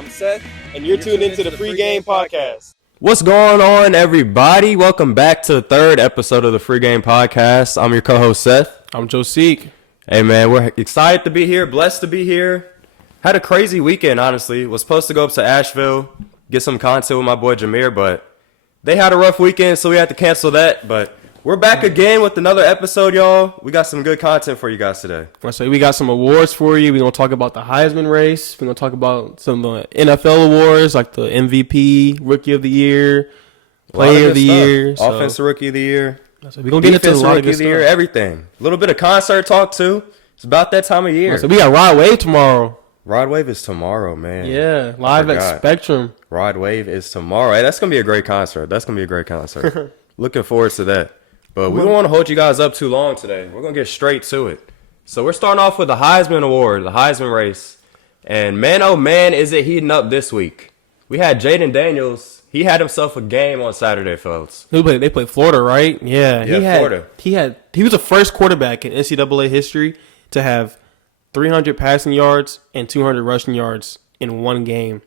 I'm Seth, and you're tuned into the FreeGame Podcast. What's going on, everybody? Welcome back to the third episode of the FreeGame Podcast. I'm your co-host, Seth. I'm Josique. Hey, man, we're excited to be here, blessed to be here. Had a crazy weekend, honestly. Was supposed to go up to Asheville, get some content with my boy Jameer, but they had a rough weekend, so we had to cancel that. But we're back again with another episode, y'all. We got some good content for you guys today. I say we got some awards for you. We're going to talk about the Heisman race. We're going to talk about some NFL awards like the MVP, Rookie of the Year, Player of the Year. Offensive Rookie of the Year. So we're going to get into a lot of good stuff. Year, everything. A little bit of concert talk, too. It's about that time of year. So we got Rod Wave tomorrow. Rod Wave is tomorrow, man. Yeah, live at Spectrum. Rod Wave is tomorrow. Hey, that's going to be a great concert. Looking forward to that. But we don't want to hold you guys up too long today. We're going to get straight to it. So we're starting off with the Heisman Award, the Heisman race. And man, oh man, is it heating up this week. We had Jaden Daniels. He had himself a game on Saturday, folks. They played Florida, right? Yeah, Florida. He was the first quarterback in NCAA history to have 300 passing yards and 200 rushing yards in one game.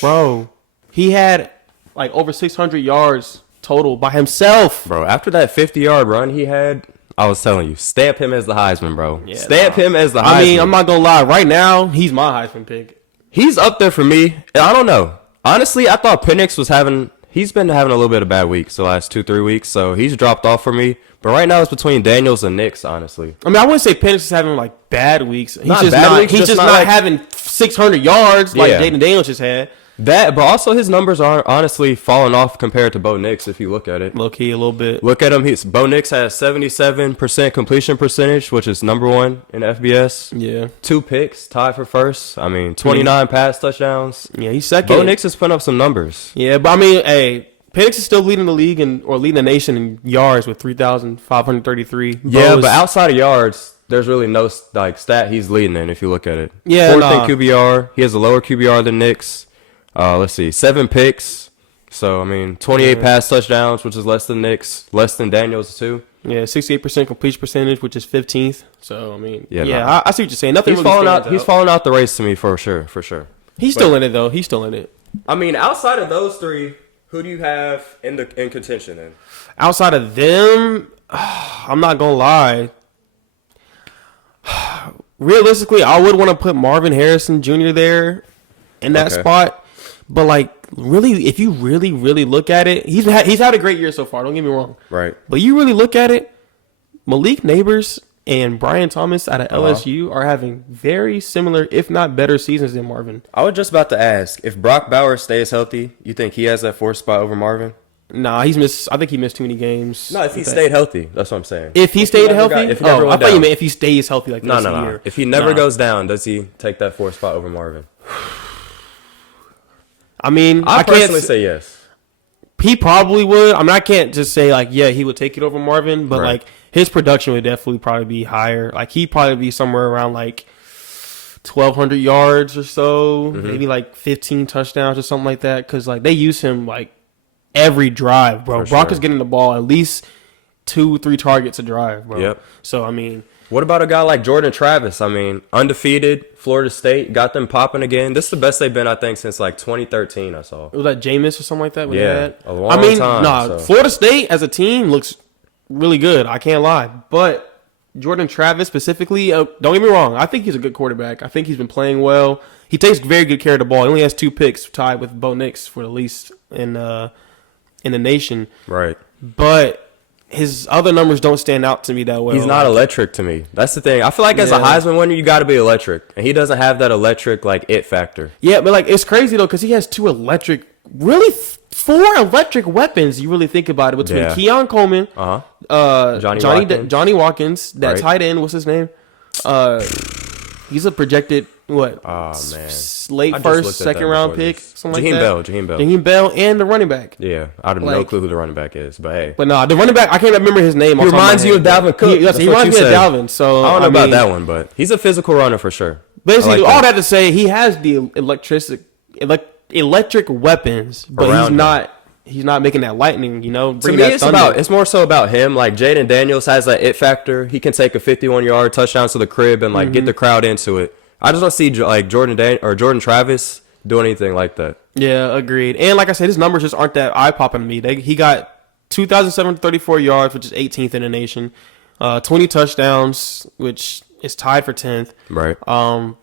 Bro, he had like over 600 yards total by himself. Bro, after that 50-yard run he had, I was telling you, stamp him as the Heisman, bro. Yeah, stamp him as the Heisman. I mean, I'm not going to lie. Right now, he's my Heisman pick. He's up there for me. I don't know. Honestly, I thought Penix he's been having a little bit of bad weeks the last 2-3 weeks, so he's dropped off for me. But right now, it's between Daniels and Nix, honestly. I mean, I wouldn't say Penix is having, like, bad weeks. He's just not having 600 yards like Jaden Daniels just had. That, but also his numbers are honestly falling off compared to Bo Nix if you look at it. Low key a little bit. Look at him. Bo Nix has 77% completion percentage, which is number one in FBS. Yeah. 2 picks, tied for first. I mean, 29 pass touchdowns. Yeah, he's second. Bo Nix is putting up some numbers. Yeah, but I mean, hey, Penix is still leading the league or leading the nation in yards with 3,533. Yeah, but outside of yards, there's really no stat he's leading in if you look at it. Yeah, Fourth in QBR. He has a lower QBR than Nix. Let's see, 7 picks. So, I mean, 28 pass touchdowns, which is less than Nix, less than Daniels, too. Yeah, 68% completion percentage, which is 15th. So, I mean, I see what you're saying. Nothing he's falling out. He's falling out the race to me for sure. He's still in it, though. He's still in it. I mean, outside of those three, who do you have in contention then? Outside of them, I'm not going to lie. Realistically, I would want to put Marvin Harrison Jr. there in that spot. But, like, really, if you really look at it, he's had a great year so far. Don't get me wrong. Right. But you really look at it, Malik Neighbors and Brian Thomas out of LSU are having very similar, if not better, seasons than Marvin. I was just about to ask, if Brock Bowers stays healthy, you think he has that 4th spot over Marvin? Nah, I think he missed too many games. No, if he stayed healthy, that's what I'm saying. If he stayed healthy? I thought you meant if he stays healthy like this year. If he never goes down, does he take that 4th spot over Marvin? I mean, I personally say yes. He probably would. I mean, I can't just say, like, yeah, he would take it over Marvin, but, like, his production would definitely probably be higher. Like, he'd probably be somewhere around, like, 1,200 yards or so, maybe, like, 15 touchdowns or something like that, because, like, they use him, like, every drive, bro. Brock is getting the ball at least 2-3 targets a drive, bro. Yep. So, I mean... What about a guy like Jordan Travis? I mean, undefeated, Florida State, got them popping again. This is the best they've been, I think, since like 2013, I saw. Was that Jameis or something like that? A long time. Florida State as a team looks really good. I can't lie. But Jordan Travis specifically, don't get me wrong, I think he's a good quarterback. I think he's been playing well. He takes very good care of the ball. He only has 2 picks tied with Bo Nix for the least in the nation. Right. But... his other numbers don't stand out to me that well. He's not electric to me. That's the thing. I feel like as a Heisman winner, you got to be electric. And he doesn't have that electric, like, it factor. Yeah, but, like, it's crazy, though, because he has 4 electric weapons, you really think about it, between Keon Coleman, Johnny Watkins, that tight end, what's his name? He's a projected, late first, second round pick, something like that. Jaheim Bell, and the running back. Yeah, I have no clue who the running back is, but hey. But no, the running back, I can't remember his name. He reminds you of Dalvin Cook. He reminds me of Dalvin. So I don't know about that one, but he's a physical runner for sure. Basically, all that to say, he has the electric weapons, but he's not making that lightning, To me, it's more so about him. Like, Jaden Daniels has that it factor. He can take a 51-yard touchdown to the crib and, like, get the crowd into it. I just don't see, like, Jordan Travis do anything like that. Yeah, agreed. And like I said, his numbers just aren't that eye-popping to me. He got 2,734 yards, which is 18th in the nation. 20 touchdowns, which is tied for 10th. Right.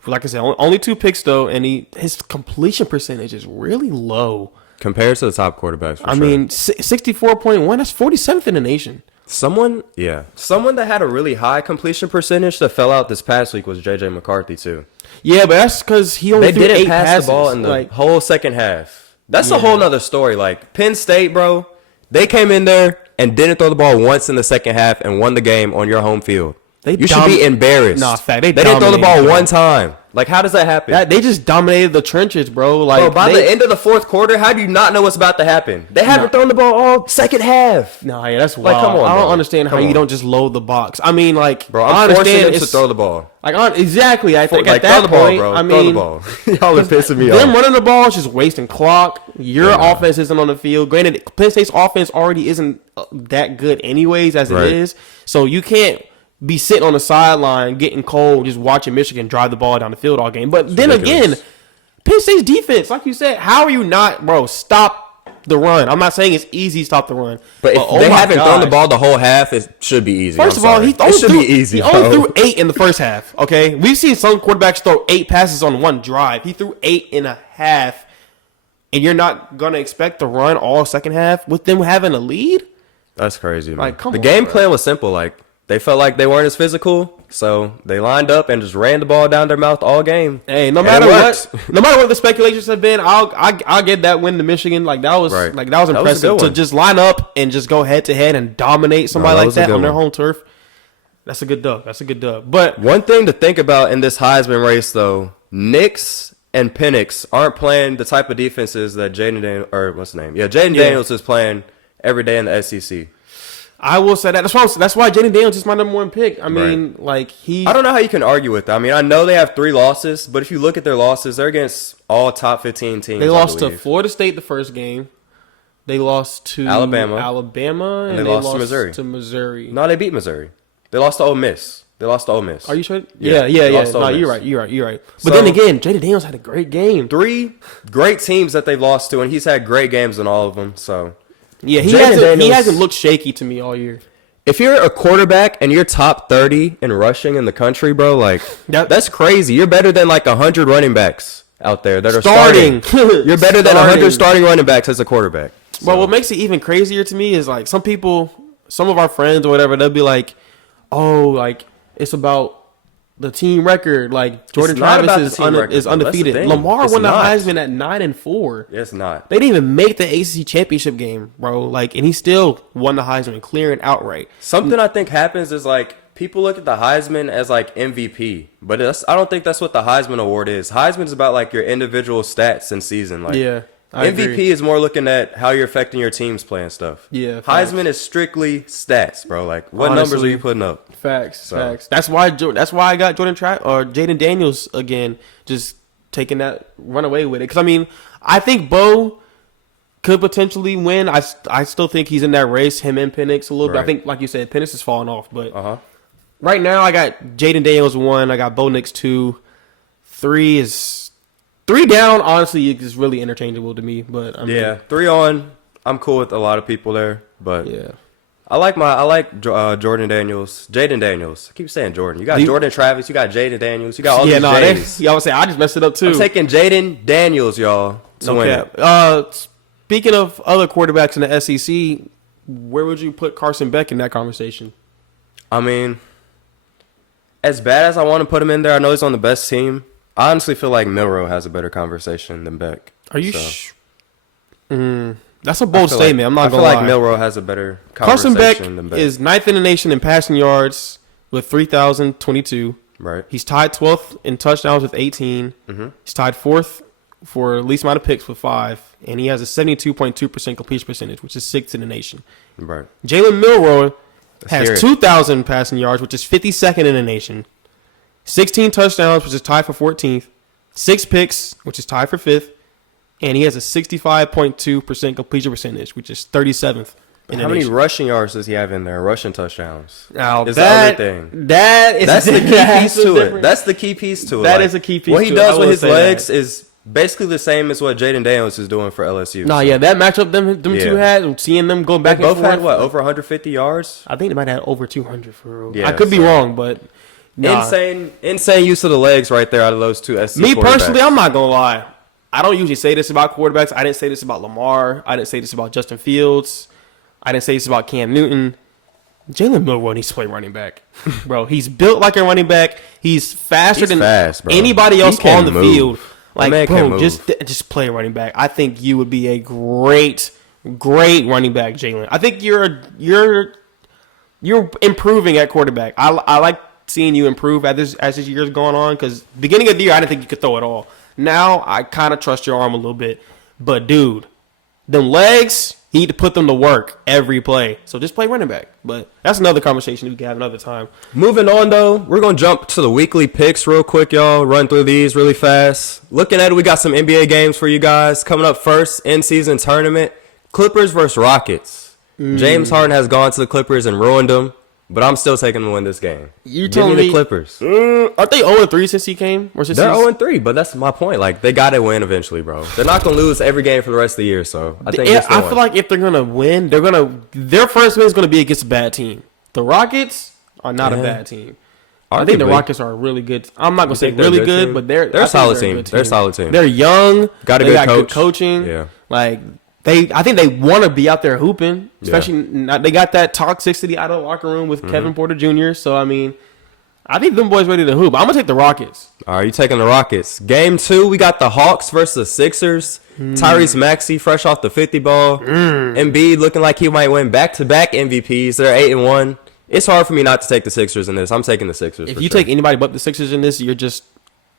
Like I said, only 2 picks though, and his completion percentage is really low Compared to the top quarterbacks, I mean, 64.1, that's 47th in the nation. Someone that had a really high completion percentage that fell out this past week was J.J. McCarthy, too. Yeah, but that's because he only threw 8 pass passes. the ball in the whole second half. That's a whole nother story. Like, Penn State, bro, they came in there and didn't throw the ball once in the second half and won the game on your home field. You should be embarrassed. Nah, fact. They didn't throw the ball one time. Like, how does that happen? They just dominated the trenches, bro. Like, bro, by the end of the fourth quarter, how do you not know what's about to happen? They haven't thrown the ball all second half. No, yeah, that's wild. Like, come on, I don't bro. understand how you don't just load the box. I mean, like, bro, I I'm forcing understand them to throw the ball. Like, exactly. I think like, at that throw the ball, point, bro. I Throw mean, the ball. Y'all are pissing me them off. running the ball is just wasting clock. Your offense isn't on the field. Granted, Penn State's offense already isn't that good anyways as it is. So you can't be sitting on the sideline getting cold just watching Michigan drive the ball down the field all game. But then again, Penn State's defense, like you said, how are you not, bro, stop the run? I'm not saying it's easy to stop the run. But if they haven't thrown the ball the whole half, it should be easy. First of all, he only threw 8 in the first half, okay? We've seen some quarterbacks throw 8 passes on one drive. He threw 8 and a half, and you're not going to expect to run all second half with them having a lead? That's crazy, man. Like, come the on, game bro. plan was simple. Like, they felt like they weren't as physical, so they lined up and just ran the ball down their mouth all game. Hey, no matter what the speculations have been, I'll get that win to Michigan. Like that was impressive to just line up and just go head to head and dominate somebody like that on their home turf. That's a good dub. But one thing to think about in this Heisman race, though, Nix and Penix aren't playing the type of defenses that Jaden Daniels is playing every day in the SEC. I will say that. That's why Jaden Daniels is my number 1 pick. I mean, I don't know how you can argue with that. I mean, I know they have 3 losses, but if you look at their losses, they're against all top 15 teams. They lost to Florida State the first game. They lost to Alabama, and they lost to Missouri. No, they beat Missouri. They lost to Ole Miss. Are you sure? Yeah. No, you're right. But then again, Jaden Daniels had a great game. 3 great teams that they've lost to, and he's had great games in all of them. So. Yeah, he hasn't looked shaky to me all year. If you're a quarterback and you're top 30 in rushing in the country, bro, like that's crazy. You're better than like 100 running backs out there that are starting. You're better than 100 starting running backs as a quarterback. So. Well, what makes it even crazier to me is like some of our friends or whatever, they'll be like, "Oh, like it's about the team record, like Jordan Travis is undefeated. Lamar won the Heisman at 9-4. It's not. They didn't even make the ACC championship game, bro. Like, and he still won the Heisman clear and outright. Something I think happens is like people look at the Heisman as like MVP, but I don't think that's what the Heisman Award is. Heisman is about like your individual stats and season. Like, MVP agree. Is more looking at how you're affecting your team's playing stuff. Yeah, Heisman is strictly stats, bro. Like, what numbers are you putting up? Facts. That's why I got Jaden Daniels again, just taking that run away with it. Because I mean, I think Bo could potentially win. I still think he's in that race. Him and Penix a little bit. I think, like you said, Penix is falling off. But right now, I got Jaden Daniels 1. I got Bo Nix 2. 3 down, honestly, is really interchangeable to me. But I mean, 3 on. I'm cool with a lot of people there, but I like Jordan Daniels, Jaden Daniels. I keep saying Jordan. You got Jordan Travis. You got Jaden Daniels. You got all these J's. Y'all say I just messed it up too. I'm taking Jaden Daniels, y'all, to win it. Speaking of other quarterbacks in the SEC, where would you put Carson Beck in that conversation? I mean, as bad as I want to put him in there, I know he's on the best team. I honestly feel like Milroe has a better conversation than Beck. Are you that's a bold statement. I'm not going to lie. I feel like Milroe has a better conversation than Beck. Carson Beck is 9th in the nation in passing yards with 3,022. Right. He's tied 12th in touchdowns with 18. Mm-hmm. He's tied 4th for least amount of picks with 5. And he has a 72.2% completion percentage, which is 6th in the nation. Right. Jalen Milroe has 2,000 passing yards, which is 52nd in the nation. 16 touchdowns, which is tied for 14th. 6 picks, which is tied for 5th. And he has a 65.2% completion percentage, which is 37th. How many rushing yards does he have in there? Rushing touchdowns. Now, is the other thing. That's the key piece to it. That's the key piece to it. That is a key piece to it. What he does with his legs is basically the same as what Jaden Daniels is doing for LSU. Nah, yeah, that matchup them two had, seeing them go back they and both forth. had, what, over 150 yards? I think they might have over 200 for real. Yeah, I could be wrong, but nah. Insane use of the legs right there out of those two SC Me quarterbacks. personally, I'm not going to lie. I don't usually say this about quarterbacks. I didn't say this about Lamar. I didn't say this about Justin Fields. I didn't say this about Cam Newton. Jalen Milroe needs to play running back. Bro, he's built like a running back. He's faster than anybody else on the field. Like, bro, just play running back. I think you would be a great running back, Jalen. I think you're improving at quarterback. I like seeing you improve as this year's going on, because beginning of the year, I didn't think you could throw it all. Now, I kind of trust your arm a little bit. But, dude, them legs, you need to put them to work every play. So just play running back. But that's another conversation we can have another time. Moving on, though, we're going to jump to the weekly picks real quick, y'all. Run through these really fast. Looking at it, we got some NBA games for you guys. Coming up first, in-season tournament, Clippers versus Rockets. James Harden has gone to the Clippers and ruined them. But I'm still taking them to win this game. You telling me the Clippers? Aren't they 0-3 since he came? Or since they're 0-3, but that's my point. Like, they got to win eventually, bro. They're not going to lose every game for the rest of the year. So I think I feel like if they're going to win, their first win is going to be against a bad team. The Rockets are not a bad team. I think the Rockets are really good. I'm not going to say really good, but they're a solid team. They're a solid team. They're young. Got a good coaching. Yeah. Like, I think they want to be out there hooping, especially they got that toxicity out of the locker room with Kevin Porter Jr. So, I mean, I think them boys ready to hoop. I'm going to take the Rockets. All right, you taking the Rockets. Game 2, we got the Hawks versus the Sixers. Tyrese Maxey fresh off the 50 ball. Embiid looking like he might win back-to-back MVPs. They're 8-1. It's hard for me not to take the Sixers in this. I'm taking the Sixers. If you take anybody but the Sixers in this, you're just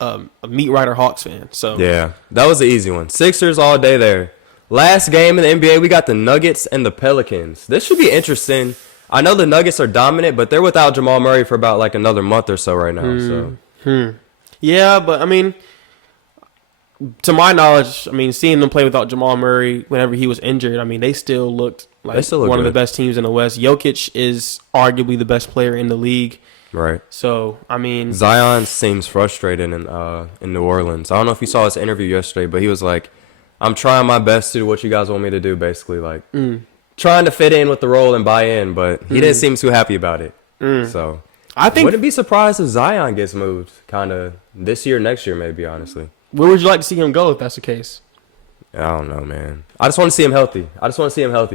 a meat rider Hawks fan. So yeah, that was the easy one. Sixers all day there. Last game in the NBA, we got the Nuggets and the Pelicans. This should be interesting. I know the Nuggets are dominant, but they're without Jamal Murray for about like another month or so right now. Yeah, but I mean, to my knowledge, I mean, seeing them play without Jamal Murray whenever he was injured, I mean, they still looked like one of the best teams in the West. Jokic is arguably the best player in the league. Right. So, I mean, Zion seems frustrated in New Orleans. I don't know if you saw his interview yesterday, but he was like, I'm trying my best to do what you guys want me to do, basically. Like, trying to fit in with the role and buy in, but he didn't seem too happy about it. So, I wouldn't be surprised if Zion gets moved kind of this year, next year, maybe, honestly. Where would you like to see him go if that's the case? I don't know, man. I just want to see him healthy.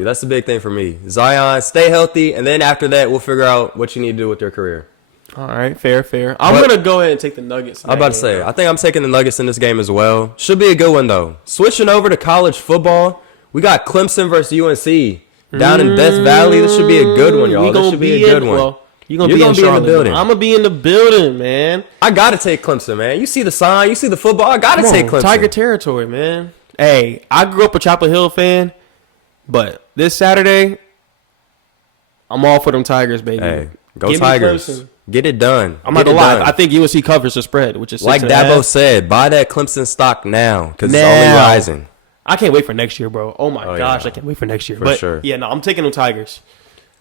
That's the big thing for me. Zion, stay healthy, and then after that, we'll figure out what you need to do with your career. All right, fair. I'm going to go ahead and take the Nuggets. I'm about to say, I think I'm taking the Nuggets in this game as well. Should be a good one, though. Switching over to college football, we got Clemson versus UNC down in Death Valley. This should be a good one, y'all. This should be a good one. Well, you're going to be in the building. I'm going to be in the building, man. I got to take Clemson, man. You see the sign, you see the football. I got to take Clemson. Tiger territory, man. Hey, I grew up a Chapel Hill fan, but this Saturday, I'm all for them Tigers, baby. Hey, go Tigers. Get it done. I'm not gonna lie. I think UNC covers the spread, which is like Dabo said. Buy that Clemson stock now because it's only rising. I can't wait for next year, bro. Oh my gosh, yeah. I can't wait for next year. For sure. Yeah, no, I'm taking them Tigers.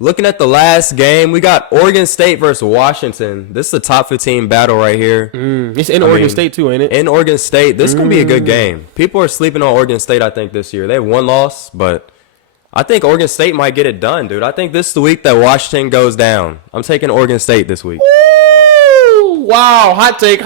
Looking at the last game, we got Oregon State versus Washington. This is a top 15 battle right here. It's in Oregon State too, ain't it? In Oregon State, this is gonna be a good game. People are sleeping on Oregon State. I think this year they have one loss, but I think Oregon State might get it done, dude. I think this is the week that Washington goes down. I'm taking Oregon State this week. Woo! Wow, hot take.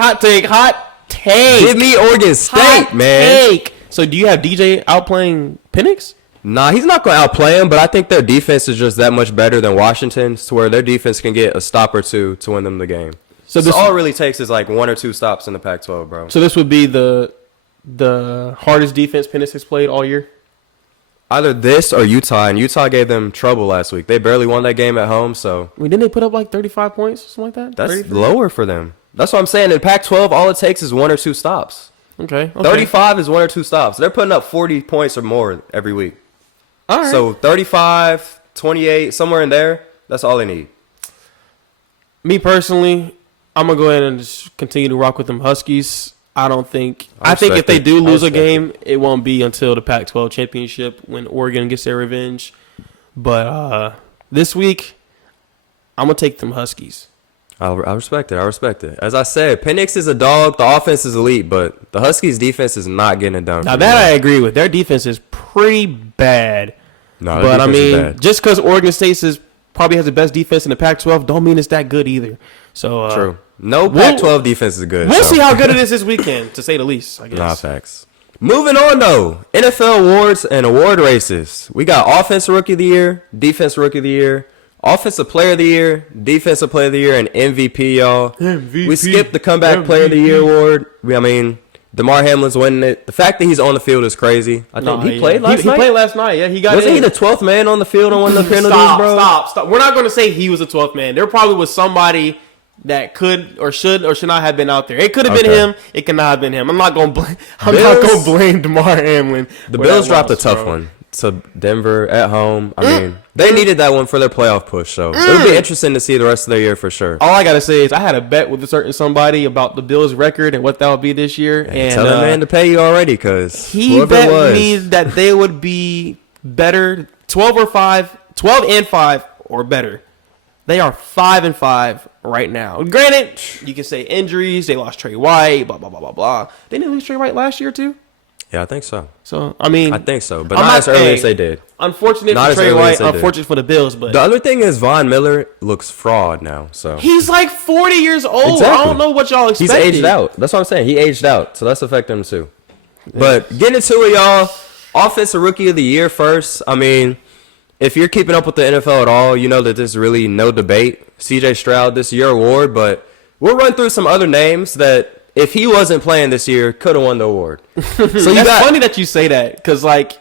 Give me Oregon State, man. So do you have DJ outplaying Penix? Nah, he's not going to outplay him, but I think their defense is just that much better than Washington's to where their defense can get a stop or two to win them the game. So all it really takes is like 1 or 2 stops in the Pac-12, bro. So this would be the hardest defense Penix has played all year? Either this or Utah, and Utah gave them trouble last week. They barely won that game at home, so. I mean, didn't they put up like 35 points or something like that? That's 33? Lower for them. That's what I'm saying. In Pac-12, all it takes is 1 or 2 stops. Okay. 35 is 1 or 2 stops. They're putting up 40 points or more every week. All right. So 35, 28, somewhere in there, that's all they need. Me personally, I'm going to go ahead and just continue to rock with them Huskies. I think if they do lose a game, it won't be until the Pac-12 championship when Oregon gets their revenge. But this week, I'm going to take them Huskies. I respect it. As I said, Penix is a dog. The offense is elite, but the Huskies' defense is not getting it done. Now that I agree with. Their defense is pretty bad. No, but I mean, just because Oregon State probably has the best defense in the Pac-12, don't mean it's that good either. So true. No Pac-12 defense is good. We'll see how good it is this weekend, to say the least. I guess. Nah, facts. Moving on though, NFL awards and award races. We got Offensive Rookie of the Year, Defensive Rookie of the Year, Offensive Player of the Year, Defensive Player of the Year, and MVP, y'all. We skipped the Comeback Player of the Year award. DeMar Hamlin's winning it. The fact that he's on the field is crazy. I think he played last night. He played last night. Yeah, Wasn't he the 12th man on the field on one of the penalties, bro? Stop. We're not going to say he was the 12th man. There probably was somebody that could or should not have been out there. It could have been him. It could not have been him. I'm not going to blame DeMar Hamlin. The Bills dropped a tough one to Denver at home. I mean, they needed that one for their playoff push, so it'll be interesting to see the rest of their year for sure. All I gotta say is I had a bet with a certain somebody about the Bills' record and what that would be this year. And tell that man to pay you already, because he bet me that they would be better, 12 and 5 or better. They are 5-5 right now. Granted, you can say injuries. They lost Trey White. Blah blah blah blah blah. Didn't they lose Trey White last year too? Yeah, I think so. So, I mean... I think so, but not as early as they did. Unfortunate for Trey White, unfortunate for the Bills, but... The other thing is Von Miller looks fraud now, so... He's like 40 years old. Exactly. I don't know what y'all expect. He's aged out. That's what I'm saying. He aged out, so that's affecting him too. But getting into it, y'all, Offensive Rookie of the Year first. I mean, if you're keeping up with the NFL at all, you know that there's really no debate. C.J. Stroud, this is your award, but we'll run through some other names that... If he wasn't playing this year, could have won the award. So that's funny that you say that, because go ahead.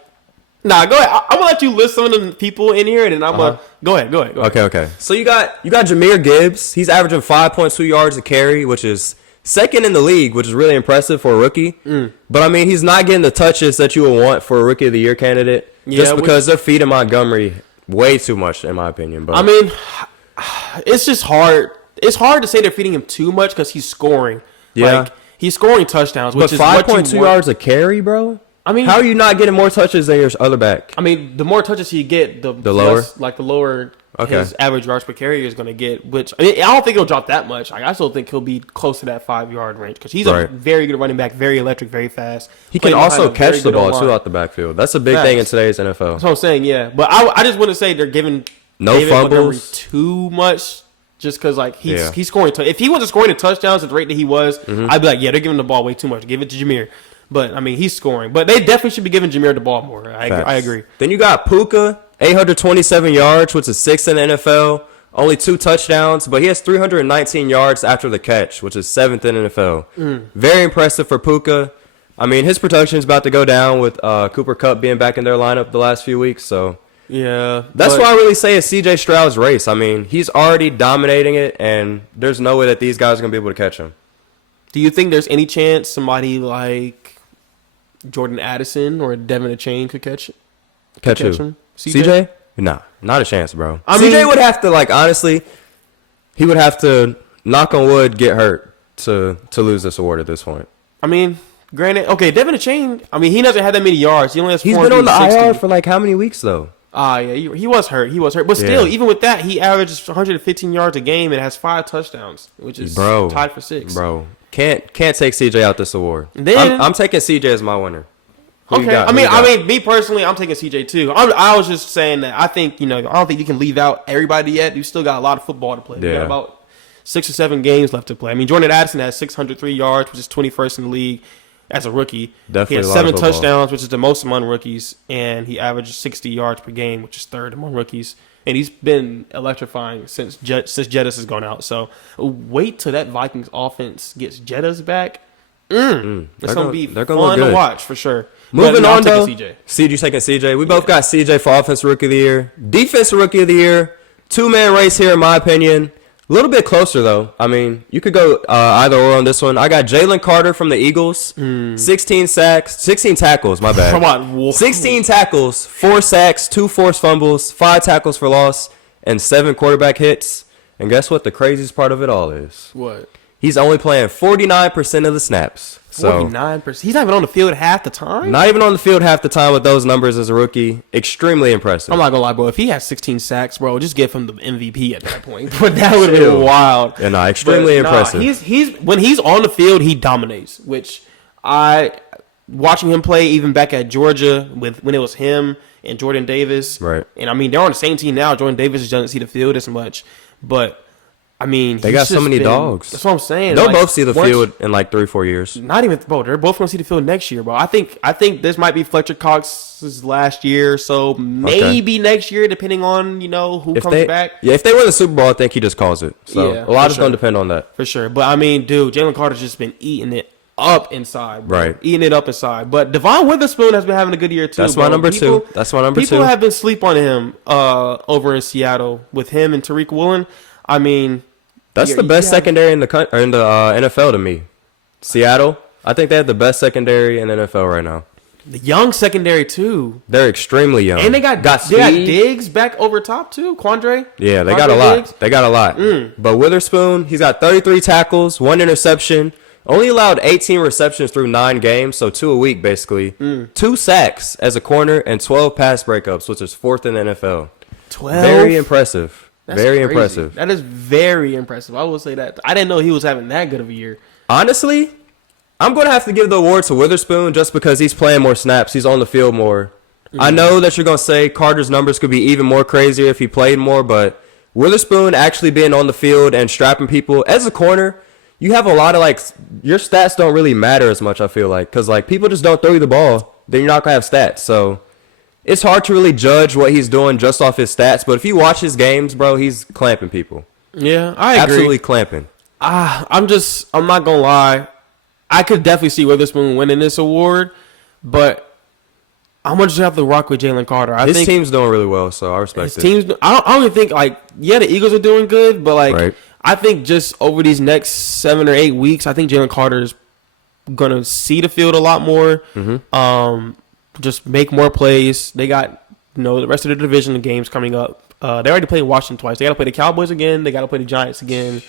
I'm gonna let you list some of the people in here, and then I'm gonna go ahead. Okay. So you got Jahmyr Gibbs. He's averaging 5.2 yards a carry, which is second in the league, which is really impressive for a rookie. But I mean, he's not getting the touches that you would want for a Rookie of the Year candidate, just because they're feeding Montgomery way too much, in my opinion. But I mean, it's just hard. It's hard to say they're feeding him too much because he's scoring. Yeah. Like, he's scoring touchdowns, which is 5.2 yards a carry, bro? I mean, how are you not getting more touches than your other back? I mean, the more touches you get, the lower? the lower his average yards per carry is going to get, which, I mean, I don't think he'll drop that much. I still think he'll be close to that 5-yard range because he's a very good running back, very electric, very fast. He can also catch the ball, too, out the backfield. That's a big thing in today's NFL. That's what I'm saying, yeah. But I just wouldn't say they're giving David Montgomery too much. Just because, he's scoring. If he wasn't scoring the touchdowns at the rate that he was, I'd be like, yeah, they're giving the ball way too much. Give it to Jahmyr. But, I mean, he's scoring. But they definitely should be giving Jahmyr the ball more. I agree. Then you got Puka, 827 yards, which is 6th in the NFL. Only 2 touchdowns, but he has 319 yards after the catch, which is 7th in the NFL. Very impressive for Puka. I mean, his production is about to go down with Cooper Kupp being back in their lineup the last few weeks, so... Yeah. That's what I really say is C.J. Stroud's race. I mean, he's already dominating it, and there's no way that these guys are going to be able to catch him. Do you think there's any chance somebody like Jordan Addison or Devin Achane could catch him? C.J.? Nah, not a chance, bro. C.J. would have to, honestly, he would have to, knock on wood, get hurt to lose this award at this point. I mean... Granted, okay, Devin Achane, I mean, he doesn't have that many yards. He only has 460. He's been on the IR for, how many weeks, though? Yeah, he was hurt. But still, even with that, he averages 115 yards a game and has 5 touchdowns, which is tied for 6. Bro, can't take CJ out this award. Then, I'm taking CJ as my winner. Okay, I mean, me personally, I'm taking CJ too. I was just saying that I think I don't think you can leave out everybody yet. You still got a lot of football to play. You got about 6 or 7 games left to play. I mean, Jordan Addison has 603 yards, which is 21st in the league. As a rookie, definitely he has 7 touchdowns, which is the most among rookies, and he averages 60 yards per game, which is 3rd among rookies. And he's been electrifying since Jettis has gone out. So wait till that Vikings offense gets Jettis back. It's gonna be fun to watch for sure. Moving on though, CJ taking CJ. We both got CJ for Offensive Rookie of the Year, Defensive Rookie of the Year. 2-man race here, in my opinion. A little bit closer, though. I mean, you could go either or on this one. I got Jalen Carter from the Eagles. 16 tackles, my bad. Come on. 16 tackles, 4 sacks, 2 forced fumbles, 5 tackles for loss, and 7 quarterback hits. And guess what the craziest part of it all is? What? He's only playing 49% of the snaps. So 49%. He's not even on the field half the time. Not even on the field half the time with those numbers as a rookie. Extremely impressive. I'm not gonna lie, bro. If he has 16 sacks, bro, just give him the MVP at that point. But that would have been wild. Yeah, extremely impressive. He's when he's on the field, he dominates. Which watching him play even back at Georgia when it was him and Jordan Davis. Right. And I mean, they're on the same team now. Jordan Davis doesn't see the field as much, but I mean, they got so many dogs. That's what I'm saying. They'll both see the field in like 3-4 years. Not even, bro. They're both going to see the field next year, bro. I think this might be Fletcher Cox's last year, so maybe next year, depending on who comes back. Yeah, if they win the Super Bowl, I think he just calls it. So a lot is going to depend on that for sure. But I mean, dude, Jalen Carter's just been eating it up inside, bro. Right? Eating it up inside. But Devon Witherspoon has been having a good year too. That's my number two. People have been sleep on him over in Seattle with him and Tariq Woolen. I mean. That's the best secondary in the NFL to me. Seattle, I think they have the best secondary in the NFL right now. The young secondary too. They're extremely young, and they got Diggs back over top too. Quandre. Yeah, they got a lot. They got a lot. But Witherspoon, he's got 33 tackles, 1 interception. Only allowed 18 receptions through 9 games, so 2 a week basically. 2 sacks as a corner and 12 pass breakups, which is 4th in the NFL. 12. Very impressive. That's very crazy. impressive. That is very impressive. I will say that. I didn't know he was having that good of a year. Honestly, I'm going to have to give the award to Witherspoon just because he's playing more snaps. He's on the field more. I know that you're going to say Carter's numbers could be even more crazier if he played more, but Witherspoon actually being on the field and strapping people as a corner, you have a lot of your stats don't really matter as much, I feel like, because people just don't throw you the ball. Then you're not going to have stats. So it's hard to really judge what he's doing just off his stats, but if you watch his games, bro, he's clamping people. Yeah, I agree. Absolutely clamping. I'm not gonna lie. I could definitely see Witherspoon winning this award, but I'm gonna just have to rock with Jalen Carter. His team's doing really well, so I respect it. I don't even think the Eagles are doing good, but right. I think just over these next 7 or 8 weeks, I think Jalen Carter's gonna see the field a lot more. Just make more plays. They got the rest of the division games coming up. They already played Washington twice. They got to play the Cowboys again. They got to play the Giants again.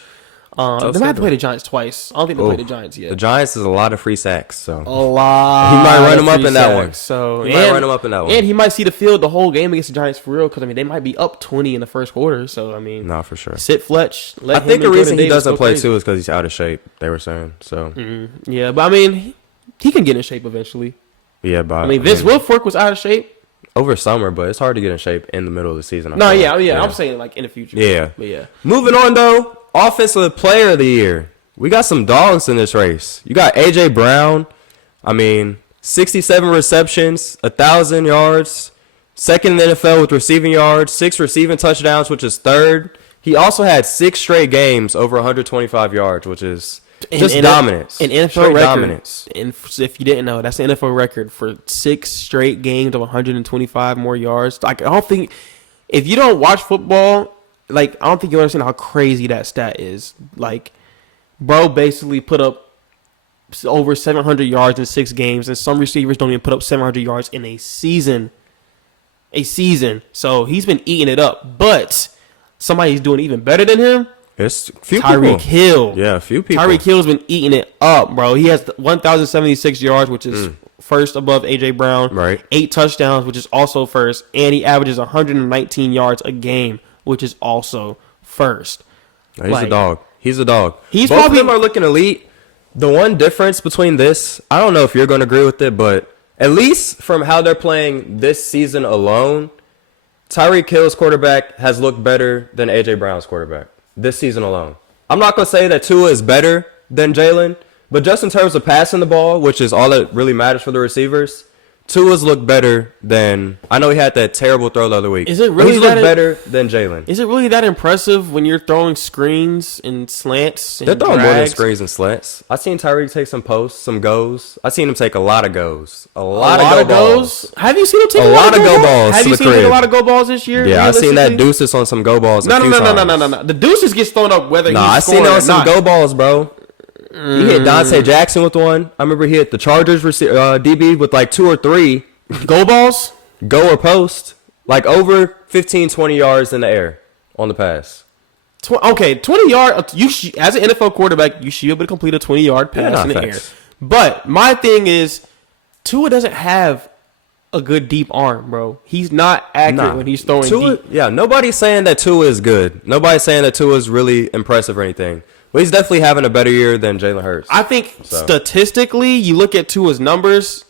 They might have to play the Giants twice. I don't think they played the Giants yet. The Giants is a lot of free sacks. So a lot. He might run them up in that one. So he might run them up in that one. And he might see the field the whole game against the Giants for real because they might be up 20 in the first quarter. So no, for sure. Sit Fletch. I think the reason he doesn't play too is because he's out of shape. They were saying so. Yeah, but he can get in shape eventually. Yeah, but Vince Wilfork was out of shape over summer, but it's hard to get in shape in the middle of the season. I'm saying in the future. Yeah, but yeah. Moving on though, offensive player of the year. We got some dogs in this race. You got AJ Brown. 67 receptions, 1,000 yards, second in the NFL with receiving yards, 6 receiving touchdowns, which is third. He also had 6 straight games over 125 yards, which is dominance. An NFL record. Dominance. And if you didn't know, that's an NFL record for 6 straight games of 125 more yards. I don't think if you don't watch football, I don't think you understand how crazy that stat is. Bro basically put up over 700 yards in 6 games, and some receivers don't even put up 700 yards in a season. So he's been eating it up. But somebody's doing even better than him. It's a few Tyreek Hill. Yeah, a few people. Tyreek Hill's been eating it up, bro. He has 1,076 yards, which is first above A.J. Brown. Right. 8 touchdowns, which is also first. And he averages 119 yards a game, which is also first. He's a dog. He's a dog. Both of them are looking elite. The one difference between this, I don't know if you're going to agree with it, but at least from how they're playing this season alone, Tyreek Hill's quarterback has looked better than A.J. Brown's quarterback. This season alone. I'm not going to say that Tua is better than Jalen, but just in terms of passing the ball, which is all that really matters for the receivers, Tua's looked better than... I know he had that terrible throw the other week. Is it really he's looked better than Jalen. Is it really that impressive when you're throwing screens and slants and They're throwing drags? more than screens and slants. I've seen Tyreek take some posts, some goes. I've seen him take a lot of goes. A lot of go balls. Have you seen him take a lot of go balls? Have you seen him take a lot of go balls this year? Yeah, I've seen that deuces on some go balls No. The deuces gets thrown up whether he's I seen it on some go balls, bro. He hit Dante Jackson with one. I remember he hit the Chargers DB with 2 or 3. Go balls? Go or post. Over 15, 20 yards in the air on the pass. 20 yards. As an NFL quarterback, you should be able to complete a 20-yard pass in the air. But my thing is, Tua doesn't have a good deep arm, bro. He's not accurate when he's throwing deep. Yeah, nobody's saying that Tua is good. Nobody's saying that Tua is really impressive or anything. But he's definitely having a better year than Jalen Hurts. I think statistically, you look at Tua's numbers,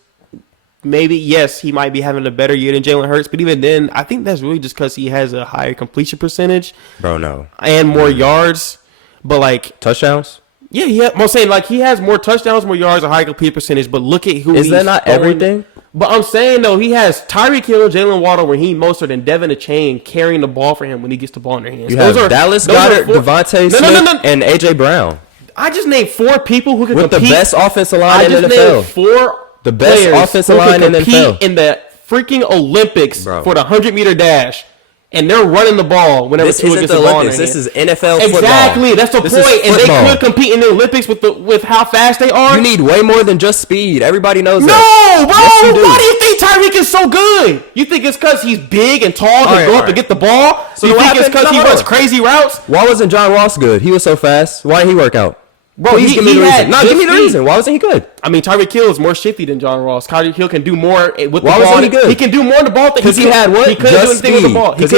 maybe, yes, he might be having a better year than Jalen Hurts. But even then, I think that's really just because he has a higher completion percentage. Bro, no. And more yards. But, like... touchdowns? Yeah. I'm saying, like, he has more touchdowns, more yards, a higher complete percentage. But look at who he's... Is that not everything? But I'm saying, though, he has Tyreek Hill, Jalen Waddle, Raheem Mostert, and Devin Achane carrying the ball for him when he gets the ball in their hands. You have Dallas Goedert, Devontae Smith, and A.J. Brown. I just named 4 people who can compete. With the best offensive line in the NFL. I just named 4 the best offensive line in the NFL. In the freaking Olympics for the 100-meter dash. And they're running the ball whenever Tua gets the ball in their hands. This is NFL football. Exactly, that's the point. And they could compete in the Olympics with how fast they are. You need way more than just speed. Everybody knows that. No, bro. Yes, why do you think Tyreek is so good? You think it's because he's big and tall and go up and get the ball? So you think it's because he runs crazy routes? Why wasn't John Ross good? He was so fast. Why didn't he work out? Bro, please give me the reason. No, give me the reason. Why wasn't he good? I mean, Tyreek Hill is more shifty than John Ross. Tyreek Hill can do more with the ball. Why wasn't he good? He can do more in the ball. Because he had what? He couldn't do anything with the ball. He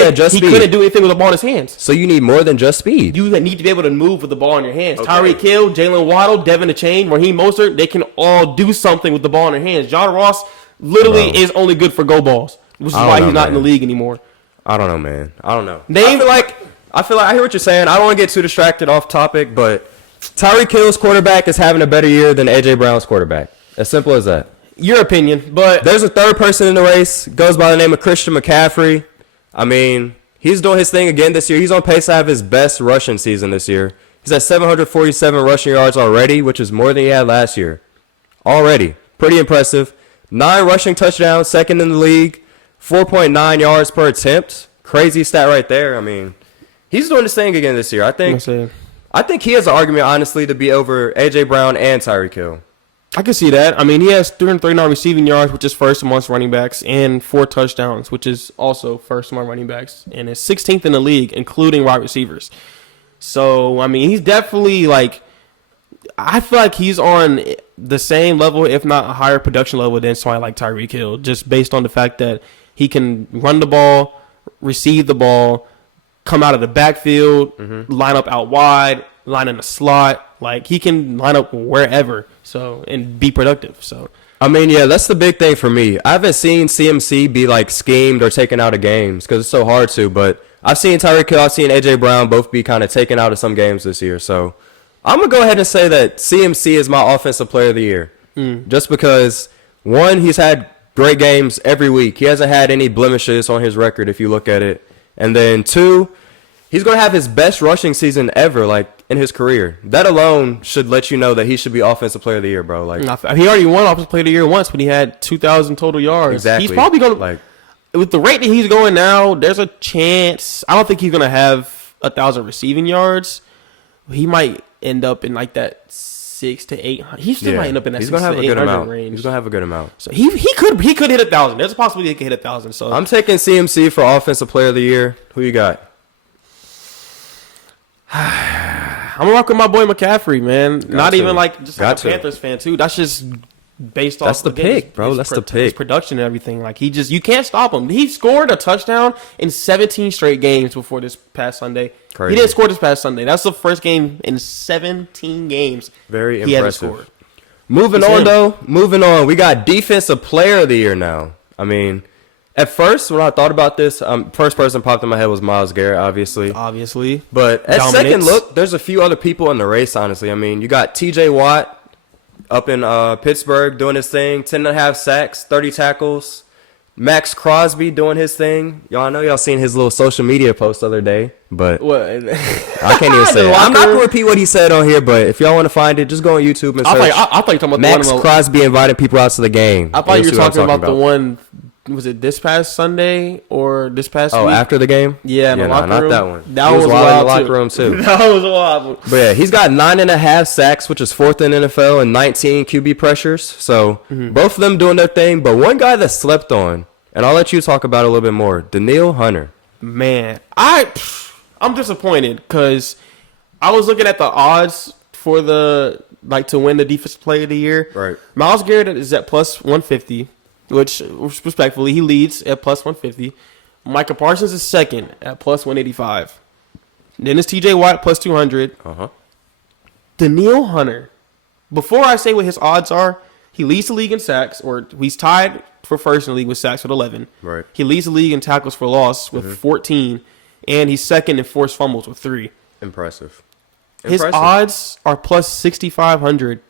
couldn't do anything with the ball in his hands. So you need more than just speed. You need to be able to move with the ball in your hands. Okay. Tyreek Hill, Jalen Waddle, Devin Achane, Raheem Mostert, they can all do something with the ball in their hands. John Ross literally is only good for go balls, which is why he's not in the league anymore. I don't know, man. I don't know. I feel like I hear what you're saying. I don't want to get too distracted off topic, but Tyreek Hill's quarterback is having a better year than A.J. Brown's quarterback. As simple as that. Your opinion, but... There's a third person in the race. Goes by the name of Christian McCaffrey. I mean, he's doing his thing again this year. He's on pace to have his best rushing season this year. He's at 747 rushing yards already, which is more than he had last year. Already. Pretty impressive. 9 rushing touchdowns, second in the league. 4.9 yards per attempt. Crazy stat right there. I mean, he's doing his thing again this year. I think he has an argument, honestly, to be over A.J. Brown and Tyreek Hill. I can see that. I mean, he has 339 receiving yards, which is first amongst running backs, and 4 touchdowns, which is also first among running backs, and is 16th in the league, including wide receivers. So, I mean, he's definitely, like, I feel like he's on the same level, if not a higher production level than somebody like Tyreek Hill, just based on the fact that he can run the ball, receive the ball, come out of the backfield, line up out wide, line in the slot. Like, he can line up wherever, and be productive. So, I mean, yeah, that's the big thing for me. I haven't seen CMC be, like, schemed or taken out of games because it's so hard to. But I've seen Tyreek Hill, I've seen A.J. Brown both be kind of taken out of some games this year. So I'm going to go ahead and say that CMC is my offensive player of the year. Just because, one, he's had great games every week. He hasn't had any blemishes on his record if you look at it. And then 2, he's going to have his best rushing season ever, like, in his career. That alone should let you know that he should be Offensive Player of the Year, bro. Like, he already won Offensive Player of the Year once when he had 2,000 total yards. Exactly. He's probably going to, like, with the rate that he's going now, there's a chance. I don't think he's going to have 1,000 receiving yards. He might end up in, like, that 600 to 800. He still might end up in that 600 to 800 range. He's going to have a good amount. So he could hit 1,000. There's a possibility he could hit 1,000. So I'm taking CMC for Offensive Player of the Year. Who you got? I'm rocking my boy McCaffrey, man. Not even like just like a Panthers fan too. That's just based off. That's the pick, bro. That's the pick. His production and everything. Like you can't stop him. He scored a touchdown in 17 straight games before this past Sunday. Crazy. He didn't score this past Sunday. That's the first game in 17 games. Very he impressive. Hasn't scored. Moving on. We got Defensive Player of the Year now. I mean, at first, when I thought about this, first person popped in my head was Myles Garrett, obviously. But at second look, there's a few other people in the race, honestly. I mean, you got T.J. Watt up in Pittsburgh doing his thing, 10.5 sacks, 30 tackles. Max Crosby doing his thing. Y'all know y'all seen his little social media post the other day, but what? I can't even say it. I'm not going to repeat what he said on here, but if y'all want to find it, just go on YouTube and search. I thought you were talking about Max Crosby inviting people out to the game. I thought you were talking about the one. Was it this past Sunday or this past week? After the game? Yeah, not that one. That was wild in the locker room too. That was wild. But yeah, he's got 9.5 sacks, which is 4th in NFL, and 19 QB pressures. So both of them doing their thing. But one guy that slept on, and I'll let you talk about it a little bit more, Danielle Hunter. Man, I'm disappointed because I was looking at the odds for the to win the Defensive Player of the Year. Right. Myles Garrett is at plus 150, which respectfully he leads at plus 150. Micah Parsons is second at plus 185. Then it's T.J. Watt plus 200. Danielle Hunter. Before I say what his odds are, he leads the league in sacks, or he's tied for first in the league with sacks with 11. Right. He leads the league in tackles for loss with 14, and he's second in forced fumbles with 3. Impressive. His odds are plus 6,500.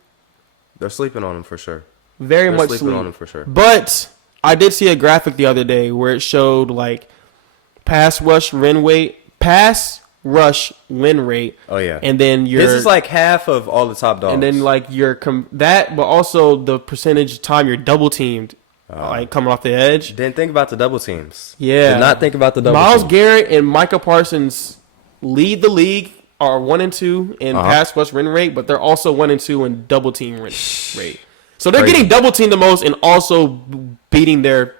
They're sleeping on him for sure. Very much sleeping on him for sure. But I did see a graphic the other day where it showed like pass rush win rate. Oh yeah. And then this is like half of all the top dogs. And then like but also the percentage of time you're double teamed, like coming off the edge. Didn't think about the double teams. Yeah. Did not think about the double Myles teams. Garrett and Micah Parsons lead the league, are 1 and 2 in pass rush win rate, but they're also 1 and 2 in double team win rate. So they're getting double teamed the most and also beating their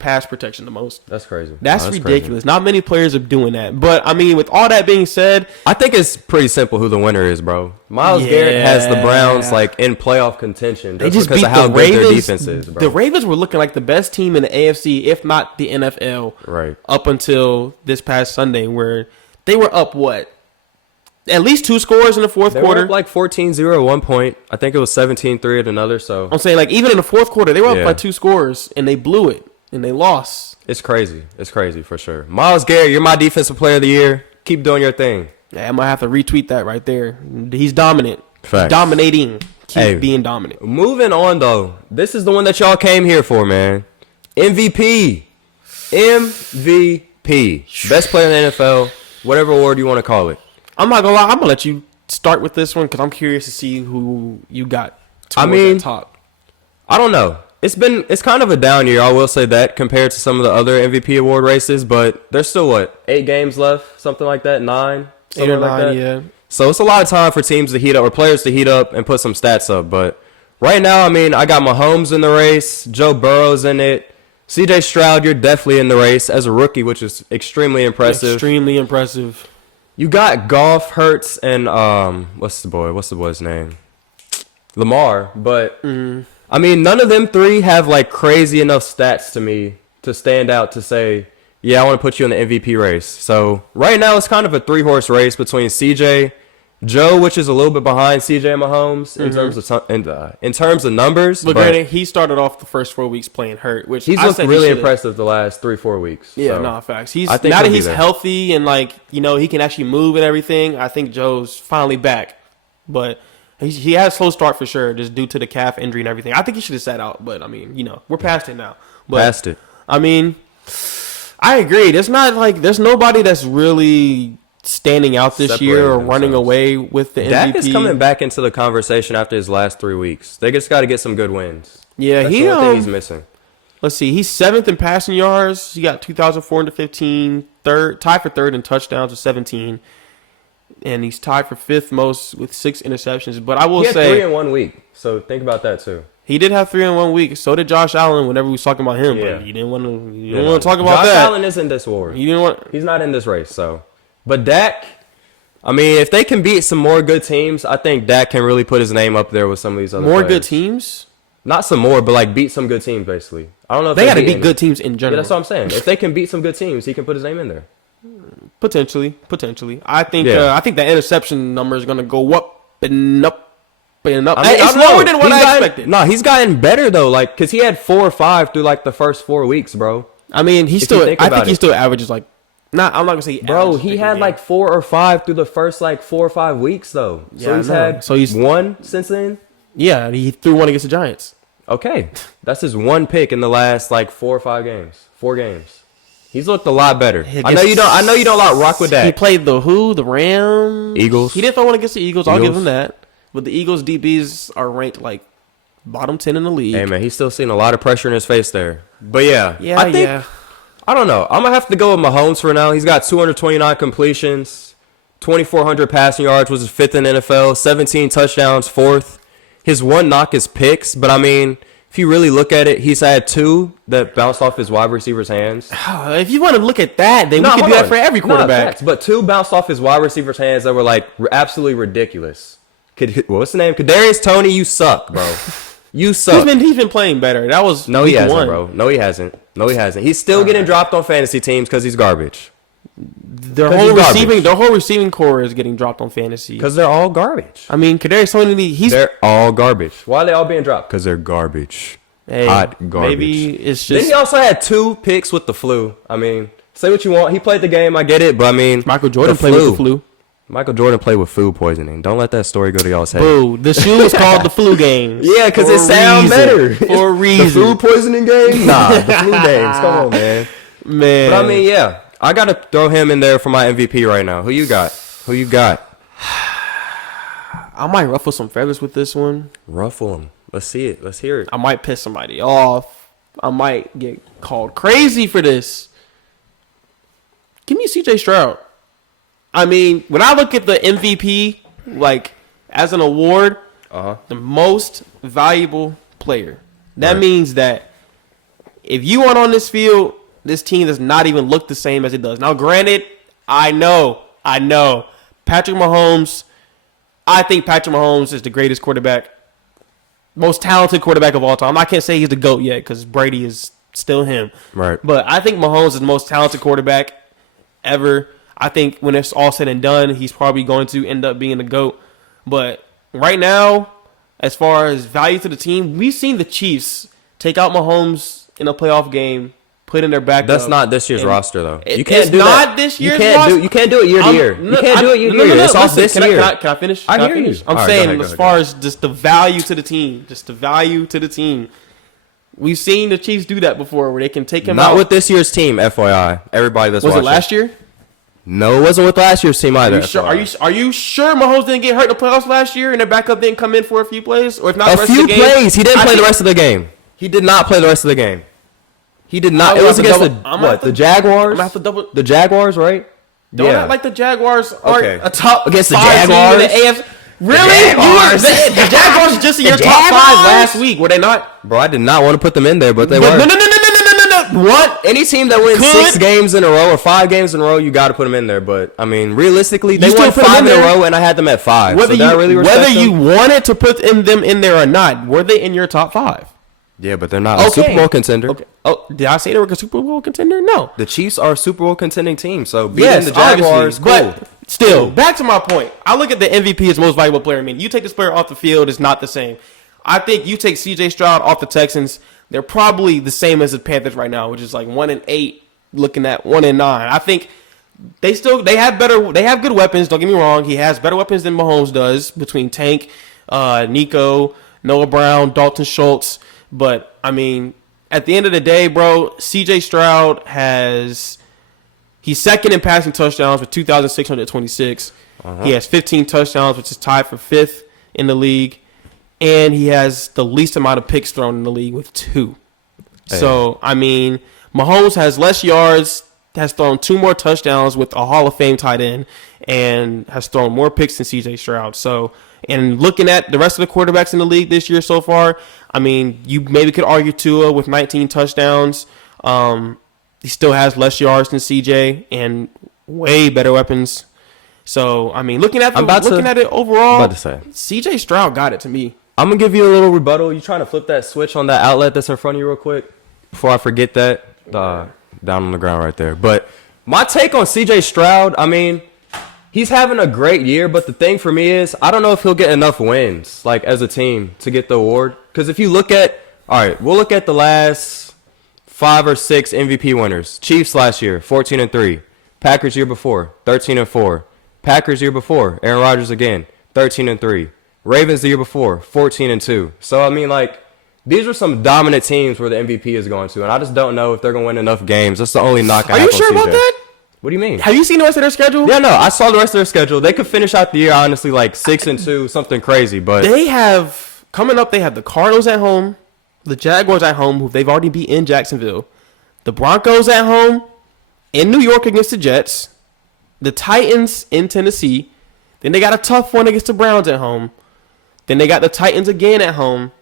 pass protection the most. That's crazy. That's ridiculous. Crazy. Not many players are doing that. But I mean, with all that being said, I think it's pretty simple who the winner is, bro. Myles Garrett has the Browns like in playoff contention just because beat of how the good Ravens. their defense is, bro. The Ravens were looking like the best team in the AFC, if not the NFL, right? Up until this past Sunday, where they were up at least 2 scores in the fourth quarter. They were up like 14-0 at one point. I think it was 17-3 at another. So I'm saying, like, even in the fourth quarter, they were up by 2 scores, and they blew it, and they lost. It's crazy. It's crazy for sure. Myles Garrett, you're my Defensive Player of the Year. Keep doing your thing. Yeah, I might have to retweet that right there. He's dominant. Facts. Dominating. Keep being dominant. Moving on, though. This is the one that y'all came here for, man. MVP. Best player in the NFL. Whatever award you want to call it. I'm not going to lie. I'm going to let you start with this one because I'm curious to see who you got towards that top. I don't know. It's kind of a down year, I will say that, compared to some of the other MVP award races, but there's still, 8 games left? Something like that? 9? 8 or 9, like that. yeah. So it's a lot of time for teams to heat up, or players to heat up and put some stats up. But right now, I mean, I got Mahomes in the race, Joe Burrow's in it, C.J. Stroud, you're definitely in the race as a rookie, which is extremely impressive. Extremely impressive. You got Goff, Hurts, and what's the boy's name? Lamar. But I mean, none of them 3 have like crazy enough stats to me to stand out to say, yeah, I want to put you in the MVP race. So right now it's kind of a 3-horse race between CJ, Joe, which is a little bit behind CJ and Mahomes in terms of numbers. But granted, he started off the first 4 weeks playing hurt, which he's looked really impressive the last 3-4 weeks. Yeah, so facts. Now that he's healthy and he can actually move and everything, I think Joe's finally back. But he had a slow start for sure, just due to the calf injury and everything. I think he should have sat out, but I mean, we're past it now. Past it. I mean, I agree. There's nobody that's really standing out this year or running away with the MVP. Dak is coming back into the conversation after his last 3 weeks. They just got to get some good wins. Yeah, that's the one thing he's missing. Let's see. He's 7th in passing yards. He got 2,415. Tied for 3rd in touchdowns with 17. And he's tied for 5th most with 6 interceptions. But I will say, he had 3 in 1 week. So think about that too. He did have 3 in 1 week. So did Josh Allen whenever we was talking about him. Yeah. But you didn't want to talk about that. Josh Allen is in this war. He's not in this race. So, but Dak, I mean, if they can beat some more good teams, I think Dak can really put his name up there with some of these other players. Good teams? Not some more, but like beat some good teams, basically. I don't know if they got to beat good teams in general. Yeah, that's what I'm saying. If they can beat some good teams, he can put his name in there. Potentially. I think the interception number is going to go up and up and up. I mean, it's lower than what I expected. No, he's gotten better though, like because he had 4 or 5 through like the first 4 weeks, bro. I mean, he still averages like. Nah, I'm not gonna say. Bro, he had like 4 or 5 through the first like 4 or 5 weeks though. Yeah, so he's won since then. Yeah, he threw 1 against the Giants. Okay, that's his 1 pick in the last like 4 or 5 games. 4 games. He's looked a lot better. I know you don't like rock with that. He played the Rams, Eagles. He didn't throw 1 against the Eagles. I'll give him that. But the Eagles DBs are ranked like bottom 10 in the league. Hey man, he's still seeing a lot of pressure in his face there. But yeah, I don't know. I'm gonna have to go with Mahomes for now. He's got 229 completions, 2,400 passing yards, was his 5th in NFL, 17 touchdowns, 4th. His 1 knock is picks, but I mean, if you really look at it, he's had 2 that bounced off his wide receiver's hands. If you want to look at that, then we can do that for every quarterback. But 2 bounced off his wide receiver's hands that were like absolutely ridiculous. What's the name? Kadarius Toney, you suck, bro. You suck. He's been playing better. That was no, he hasn't, one. bro. No, he hasn't. He's still getting dropped on fantasy teams because he's garbage. Their whole receiving core is getting dropped on fantasy because they're all garbage. I mean, Kadarius Toney, they're all garbage. Why are they all being dropped? Because they're garbage. Hey, hot garbage. Maybe it's just. Then he also had 2 picks with the flu. I mean, say what you want. He played the game. I get it, but I mean, Michael Jordan played with the flu. Michael Jordan played with food poisoning. Don't let that story go to y'all's head. Boo. The shoe is called the flu game. Yeah, because it sounds better. For a reason. The food poisoning game? Nah, the flu games. Come on, man. Man. But I mean, yeah. I got to throw him in there for my MVP right now. Who you got? I might ruffle some feathers with this one. Ruffle him. Let's see it. Let's hear it. I might piss somebody off. I might get called crazy for this. Give me CJ Stroud. I mean, when I look at the MVP, like, as an award, the most valuable player, that means that if you aren't on this field, this team does not even look the same as it does. Now, granted, I know. Patrick Mahomes, I think Patrick Mahomes is the greatest quarterback, most talented quarterback of all time. I can't say he's the GOAT yet because Brady is still him. Right. But I think Mahomes is the most talented quarterback ever. I think when it's all said and done, he's probably going to end up being the GOAT. But right now, as far as value to the team, we've seen the Chiefs take out Mahomes in a playoff game, put in their backup. That's not this year's roster, though. You can't do that. This year's roster. You can't do it year to year. You can't do it year to year. It's off this year. Can I finish? I hear you. I'm saying as far as just the value to the team, we've seen the Chiefs do that before, where they can take him out. Not with this year's team, FYI. Everybody that's watching. Was it last year? No, it wasn't with last year's team either. Are you sure Mahomes didn't get hurt in the playoffs last year and their backup didn't come in for a few plays? Or if not, a few plays. He didn't play the rest of the game. He did not play the rest of the game. He did not. It was against the Jaguars? I'm going to have to double. The Jaguars, right? Don't act like the Jaguars aren't a top against the 5 Jaguars. team in the AFC. Really? The Jaguars just in your top 5 last week, were they not? Bro, I did not want to put them in there, but they were. No. What? Any team that wins 6 games in a row or 5 games in a row, you got to put them in there. But I mean, realistically, they won 5 in a row, and I had them at 5. Whether you wanted to put them in there or not, were they in your top 5? Yeah, but they're not a Super Bowl contender. Okay. Oh, did I say they were a Super Bowl contender? No. The Chiefs are a Super Bowl contending team, so beating the Jaguars, cool. But still, back to my point. I look at the MVP as most valuable player. I mean, you take this player off the field, it's not the same. I think you take CJ Stroud off the Texans, they're probably the same as the Panthers right now, which is like 1-8, looking at 1-9. I think they have good weapons. Don't get me wrong, he has better weapons than Mahomes does between Tank, Nico, Noah Brown, Dalton Schultz. But I mean, at the end of the day, bro, CJ Stroud he's second in passing touchdowns with 2,626. He has 15 touchdowns, which is tied for 5th in the league. And he has the least amount of picks thrown in the league with 2. Hey. So, I mean, Mahomes has less yards, has thrown 2 more touchdowns with a Hall of Fame tight end, and has thrown more picks than CJ Stroud. So, and looking at the rest of the quarterbacks in the league this year so far, I mean, you maybe could argue Tua with 19 touchdowns. He still has less yards than CJ and way better weapons. So, I mean, looking at it overall, CJ Stroud got it to me. I'm going to give you a little rebuttal. You trying to flip that switch on that outlet that's in front of you real quick? Before I forget that. Down on the ground right there. But my take on CJ Stroud, I mean, he's having a great year. But the thing for me is, I don't know if he'll get enough wins, like, as a team to get the award. Because if you look at, all right, we'll look at the last 5 or 6 MVP winners. Chiefs last year, 14-3. Packers year before, 13-4. Packers year before, Aaron Rodgers again, 13-3. Ravens the year before, 14-2. So, I mean, like, these are some dominant teams where the MVP is going to, and I just don't know if they're going to win enough games. That's the only knock I have on CJ. Are you sure about that? What do you mean? Have you seen the rest of their schedule? Yeah, no, I saw the rest of their schedule. They could finish out the year, honestly, like 6-2, something crazy. But they have, coming up, they have the Cardinals at home, the Jaguars at home, who they've already beat in Jacksonville, the Broncos at home, in New York against the Jets, the Titans in Tennessee, then they got a tough one against the Browns at home, then they got the Titans again at home,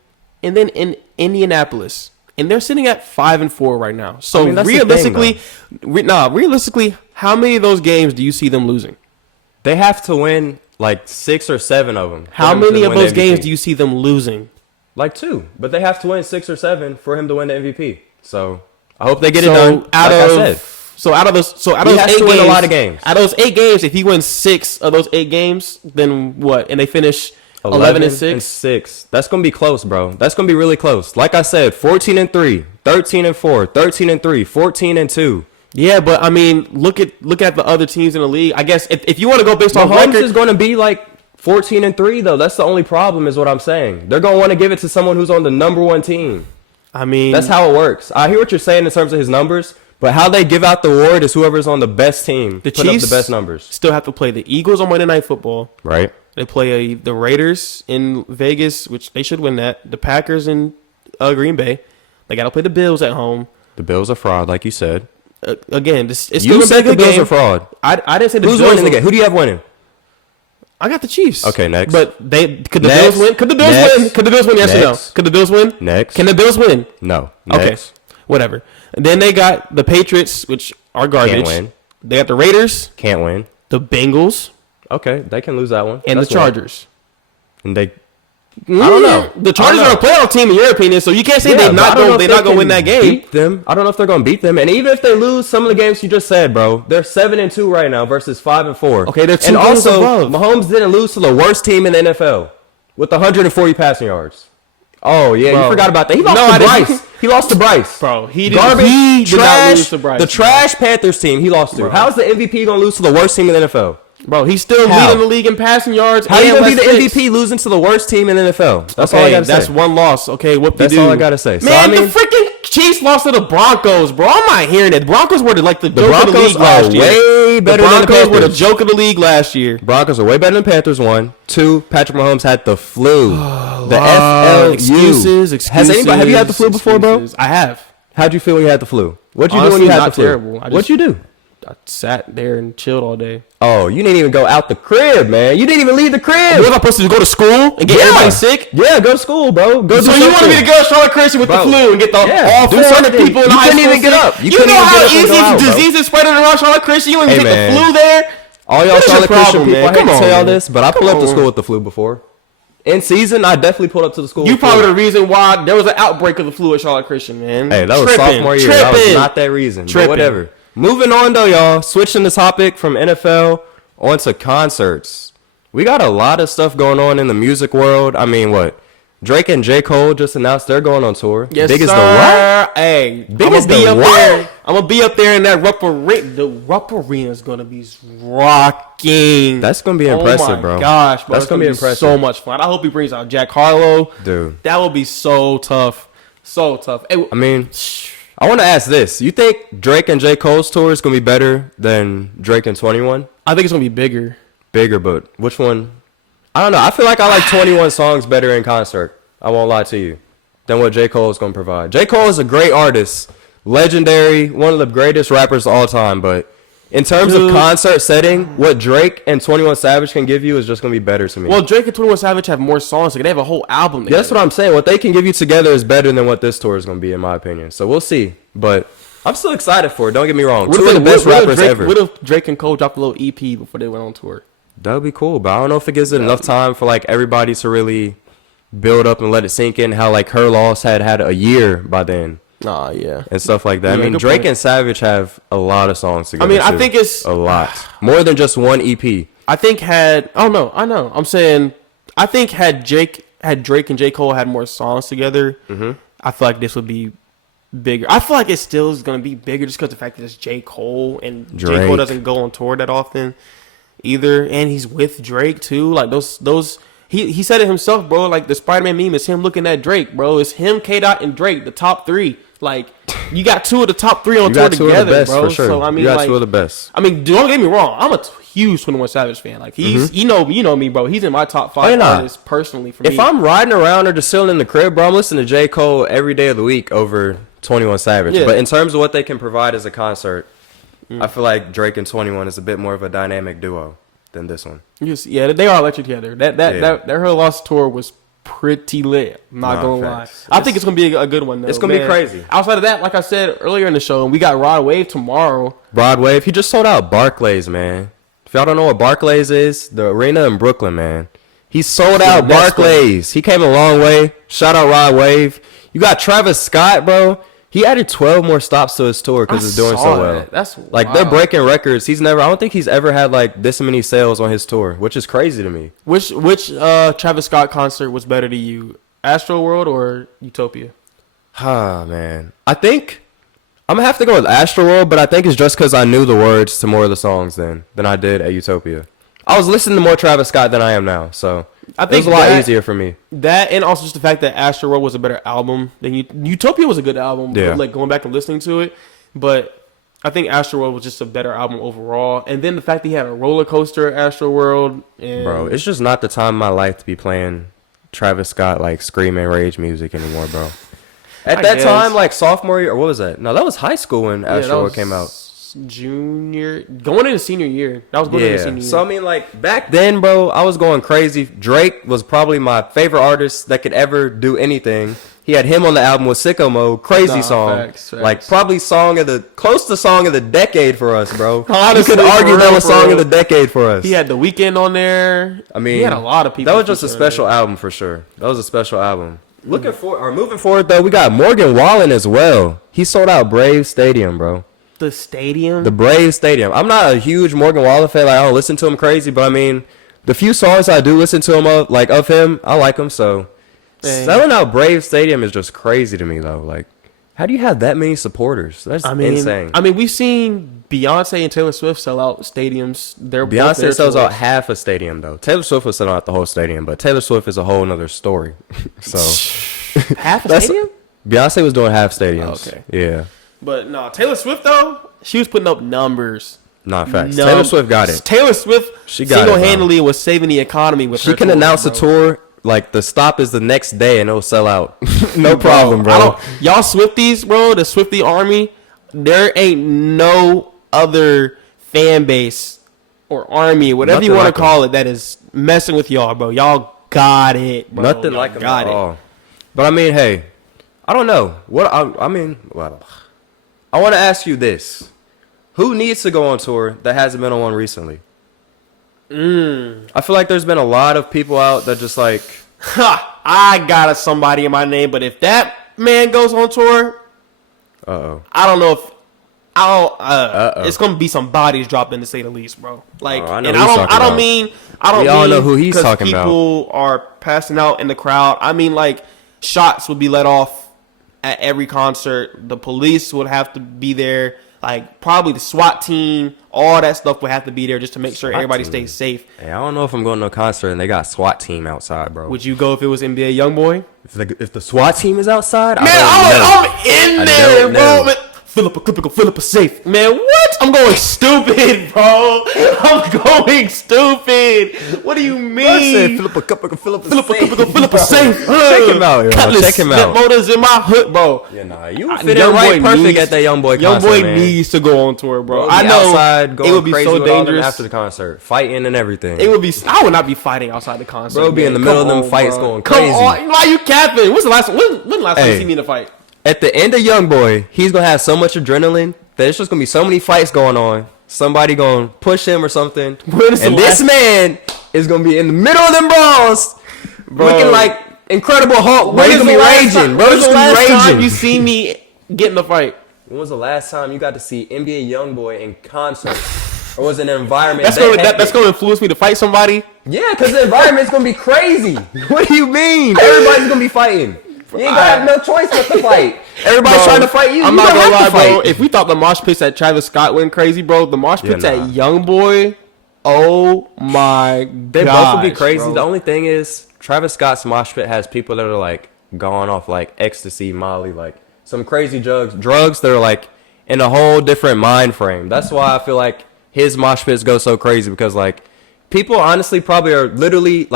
and then in Indianapolis. And they're sitting at 5-4 right now. So, I mean, realistically, how many of those games do you see them losing? They have to win like 6 or 7 of them. How many of those games do you see them losing? Like 2, but they have to win 6 or 7 for him to win the MVP. So I hope they get it done. Out of those 8 games, Out of those 8 games, if he wins 6 of those 8 games, then what? And they finish 11-6. That's gonna be close, bro. That's gonna be really close. Like I said, 14-3, 13-4, 13-3, 14-2. Yeah, but I mean, look at the other teams in the league. I guess if you want to go based on record, is going to be like 14-3 though. That's the only problem, is what I'm saying. They're gonna want to give it to someone who's on the number 1 team. I mean, that's how it works. I hear what you're saying in terms of his numbers, but how they give out the award is whoever's on the best team. The put Chiefs up the best numbers. Still have to play the Eagles on Monday Night Football. Right. They play the Raiders in Vegas, which they should win that. The Packers in Green Bay. They got to play the Bills at home. The Bills are fraud, like you said. Again, it's still you said the Bills are fraud. I didn't say the Bills. Who's winning the game? Who do you have winning? I got the Chiefs. Okay, next. But could the Bills win? Could the Bills win? Could the Bills win? Yes or no? Could the Bills win? Next. Can the Bills win? No. Next. Okay. Whatever. And then they got the Patriots, which are garbage. Can't win. They got the Raiders. Can't win. The Bengals. Okay, they can lose that one. And the Chargers. And they... I don't know. The Chargers are a playoff team in your opinion, so you can't say they're not going to win that game. Beat them. I don't know if they're going to beat them. And even if they lose some of the games you just said, bro, they're 7-2 right now versus 5-4. Okay, they're 2 and games also, above. Mahomes didn't lose to the worst team in the NFL with 140 passing yards. Oh, yeah, you forgot about that. He lost to Bryce. He lost to Bryce. Bro, he did Garbage, did not lose to Bryce. The trash Panthers team he lost to. How is the MVP going to lose to the worst team in the NFL? Bro, he's still leading the league in passing yards. How are you going to be the MVP losing to the worst team in the NFL? That's all I got to say. That's one loss. Okay, what That's all I got to say. Man, the freaking Chiefs lost to the Broncos, bro. I'm not hearing it. The Broncos were the joke of the league last year. Way better than the Panthers. The Broncos were the joke of the league last year. Broncos are way better than Panthers, 1. 2, Patrick Mahomes had the flu. The FLU. Excuses. Have you had the flu before, bro? I have. How'd you feel when you had the flu? What'd you do when you had the flu? Terrible. What'd you do? I sat there and chilled all day. Oh, you didn't even go out the crib, man. You didn't even leave the crib. Was I supposed to go to school and get everybody sick? Yeah, go to school, bro. So you wanted me to go to Charlotte Christian with the flu and get all 400 people in the high school? You couldn't even get up. You know how easy disease is spreading around Charlotte Christian? You want to get the flu there? All y'all Charlotte Christian people, I hate to tell y'all this, but I pulled up to school with the flu before. In season, I definitely pulled up to the school. You probably the reason why there was an outbreak of the flu at Charlotte Christian, man. Hey, that was sophomore year. That was not that reason. But whatever. Moving on, though, y'all. Switching the topic from NFL onto concerts. We got a lot of stuff going on in the music world. I mean, what? Drake and J. Cole just announced they're going on tour. Yes, Big sir. as the what? Hey, Big as the what? I'm going to be up there in that Rupp Arena. The Rupp Arena is going to be rocking. That's going to be impressive, bro. Oh, my gosh, bro. That's going to be impressive. So much fun. I hope he brings out Jack Harlow. Dude. That will be so tough. So tough. Hey, I mean... I want to ask this. You think Drake and J. Cole's tour is going to be better than Drake and 21? I think it's going to be bigger. Bigger, but which one? I don't know. I feel like I like 21 songs better in concert. I won't lie to you. Than what J. Cole is going to provide. J. Cole is a great artist. Legendary. One of the greatest rappers of all time. But in terms of concert setting, what Drake and 21 Savage can give you is just going to be better to me. Well, Drake and 21 Savage have more songs. They have a whole album together. That's what I'm saying. What they can give you together is better than what this tour is going to be, in my opinion. So we'll see. But I'm still excited for it. Don't get me wrong. Two of the best rappers ever. What if Drake and Cole dropped a little EP before they went on tour? That would be cool. But I don't know if it gives it enough time for like everybody to really build up and let it sink in. How like Her Loss had a year by then. Yeah. And stuff like that. Yeah, I mean, Drake and Savage have a lot of songs together. I mean, I think it's a lot. More than just one EP. I think I know. I'm saying, I think had Drake and J. Cole had more songs together, I feel like this would be bigger. I feel like it still is going to be bigger just because the fact that it's J. Cole and Drake. J. Cole doesn't go on tour that often either. And he's with Drake too. Like those. He said it himself, bro. Like the Spider-Man meme is him looking at Drake, bro. It's him, K-Dot, and Drake, the top 3. Like you got 2 of the top 3 on tour together, best, bro. For sure. So I mean, you got 2 of the best. I mean, don't get me wrong. I'm a huge 21 Savage fan. Like you know me, bro. He's in my top 5 artists personally for me. If I'm riding around or just chilling in the crib, bro, I'm listening to J. Cole every day of the week over 21 Savage. Yeah. But in terms of what they can provide as a concert, I feel like Drake and 21 is a bit more of a dynamic duo than this one. Yeah, they are electric together. That Her Lost tour was pretty lit. I'm not gonna lie. I think it's gonna be a good one though. It's gonna be crazy. Outside of that, like I said earlier in the show, we got Rod Wave tomorrow. Rod Wave, he just sold out Barclays, man. If y'all don't know what Barclays is, the arena in Brooklyn, man. He sold out Barclays. He came a long way. Shout out Rod Wave. You got Travis Scott, bro. He added 12 more stops to his tour because it's doing so well. That's like wild. They're breaking records. I don't think he's ever had like this many sales on his tour, which is crazy to me. Which Travis Scott concert was better to you, Astroworld or Utopia? Man. I think I'm gonna have to go with Astroworld, but I think it's just because I knew the words to more of the songs than I did at Utopia. I was listening to more Travis Scott than I am now, so I think it was a lot easier for me. That and also just the fact that Astroworld was a better album than Utopia was a good album. Yeah. Like going back and listening to it, but I think Astroworld was just a better album overall. And then the fact that he had a roller coaster at Astroworld. Bro, it's just not the time in my life to be playing Travis Scott like screaming rage music anymore, bro. At that time, like sophomore year, or what was that? No, that was high school when Astroworld came out. Junior, going into senior year. That was going into senior year. So I mean, like back then, bro, I was going crazy. Drake was probably my favorite artist that could ever do anything. He had him on the album with Sicko Mode, crazy song, facts. Like probably close to song of the decade for us, bro. Honestly, you could argue that was song of the decade for us. He had The Weeknd on there. I mean, he had a lot of people. That was just a special album for sure. That was a special album. Moving forward though, we got Morgan Wallen as well. He sold out Braves Stadium, bro. The stadium? The Braves Stadium. I'm not a huge Morgan Wallen fan. Like, I don't listen to him crazy, but I mean, the few songs I do listen to him of him, I like him. So selling out Braves Stadium is just crazy to me, though. Like, how do you have that many supporters? That's insane. I mean, we've seen Beyonce and Taylor Swift sell out stadiums. Beyonce sells out half a stadium, though. Taylor Swift was selling out the whole stadium, but Taylor Swift is a whole nother story. So half a stadium? Beyonce was doing half stadiums. Okay. Yeah. But no, Taylor Swift though, she was putting up numbers. Not facts. Taylor Swift got it. Taylor Swift single-handedly was saving the economy with her She can announce a tour like the stop is the next day and it'll sell out. No problem, bro. Y'all Swifties, bro, the Swiftie army, there ain't no other fan base or army, whatever you want to call it, that is messing with y'all, bro. Y'all got it, bro. Nothing like them at all. But I mean, hey, I don't know. I want to ask you this. Who needs to go on tour that hasn't been on one recently? I feel like there's been a lot of people out that just like... I got somebody in my name, but if that man goes on tour... I don't know if... it's going to be some bodies dropping, to say the least, bro. Like, I don't mean know who he's talking about. People are passing out in the crowd. I mean, like, shots would be let off at every concert. The police would have to be there. Like, probably the SWAT team, all that stuff would have to be there just to make sure everybody stays safe. Hey, I don't know if I'm going to a concert and they got SWAT team outside, bro. Would you go if it was NBA YoungBoy? If the SWAT team is outside, man, I'm in there, bro. Man, fill up a clip, fill up a safe. Man, what? I'm going stupid, bro. I'm going stupid. What do you mean? Fill up a cup, fill up a safe. Check him out, yo. Check him out. Motors in my hood, bro. Yeah, nah, you fit in right perfect at that YoungBoy concert, YoungBoy needs to go on tour, bro. I know outside, it would be so dangerous after the concert, fighting and everything. It would be. I would not be fighting outside the concert. Bro, be in the middle of them fights going crazy. Come on, why you capping? When's the last? When the last time you see me in a fight? At the end of YoungBoy, he's gonna have so much adrenaline that it's just gonna be so many fights going on. Somebody gonna push him or something, and this man is gonna be in the middle of them brawls, looking like Incredible Hulk. Bro, he's gonna be raging. Bro, he's gonna be raging. Time you see me get in the fight? When was the last time you got to see NBA YoungBoy in concert? Or was it an environment that's gonna influence me to fight somebody? Yeah, because the environment's gonna be crazy. What do you mean? Everybody's gonna be fighting. You ain't gonna have no choice but to fight. Everybody's trying to fight you. I'm not gonna lie, bro. If we thought the mosh pits at Travis Scott went crazy, bro, the mosh pits at YoungBoy, oh my god, they both would be crazy. Bro. The only thing is, Travis Scott's mosh pit has people that are like gone off like ecstasy, Molly, like some crazy drugs that are like in a whole different mind frame. That's why I feel like his mosh pits go so crazy, because like people honestly probably are literally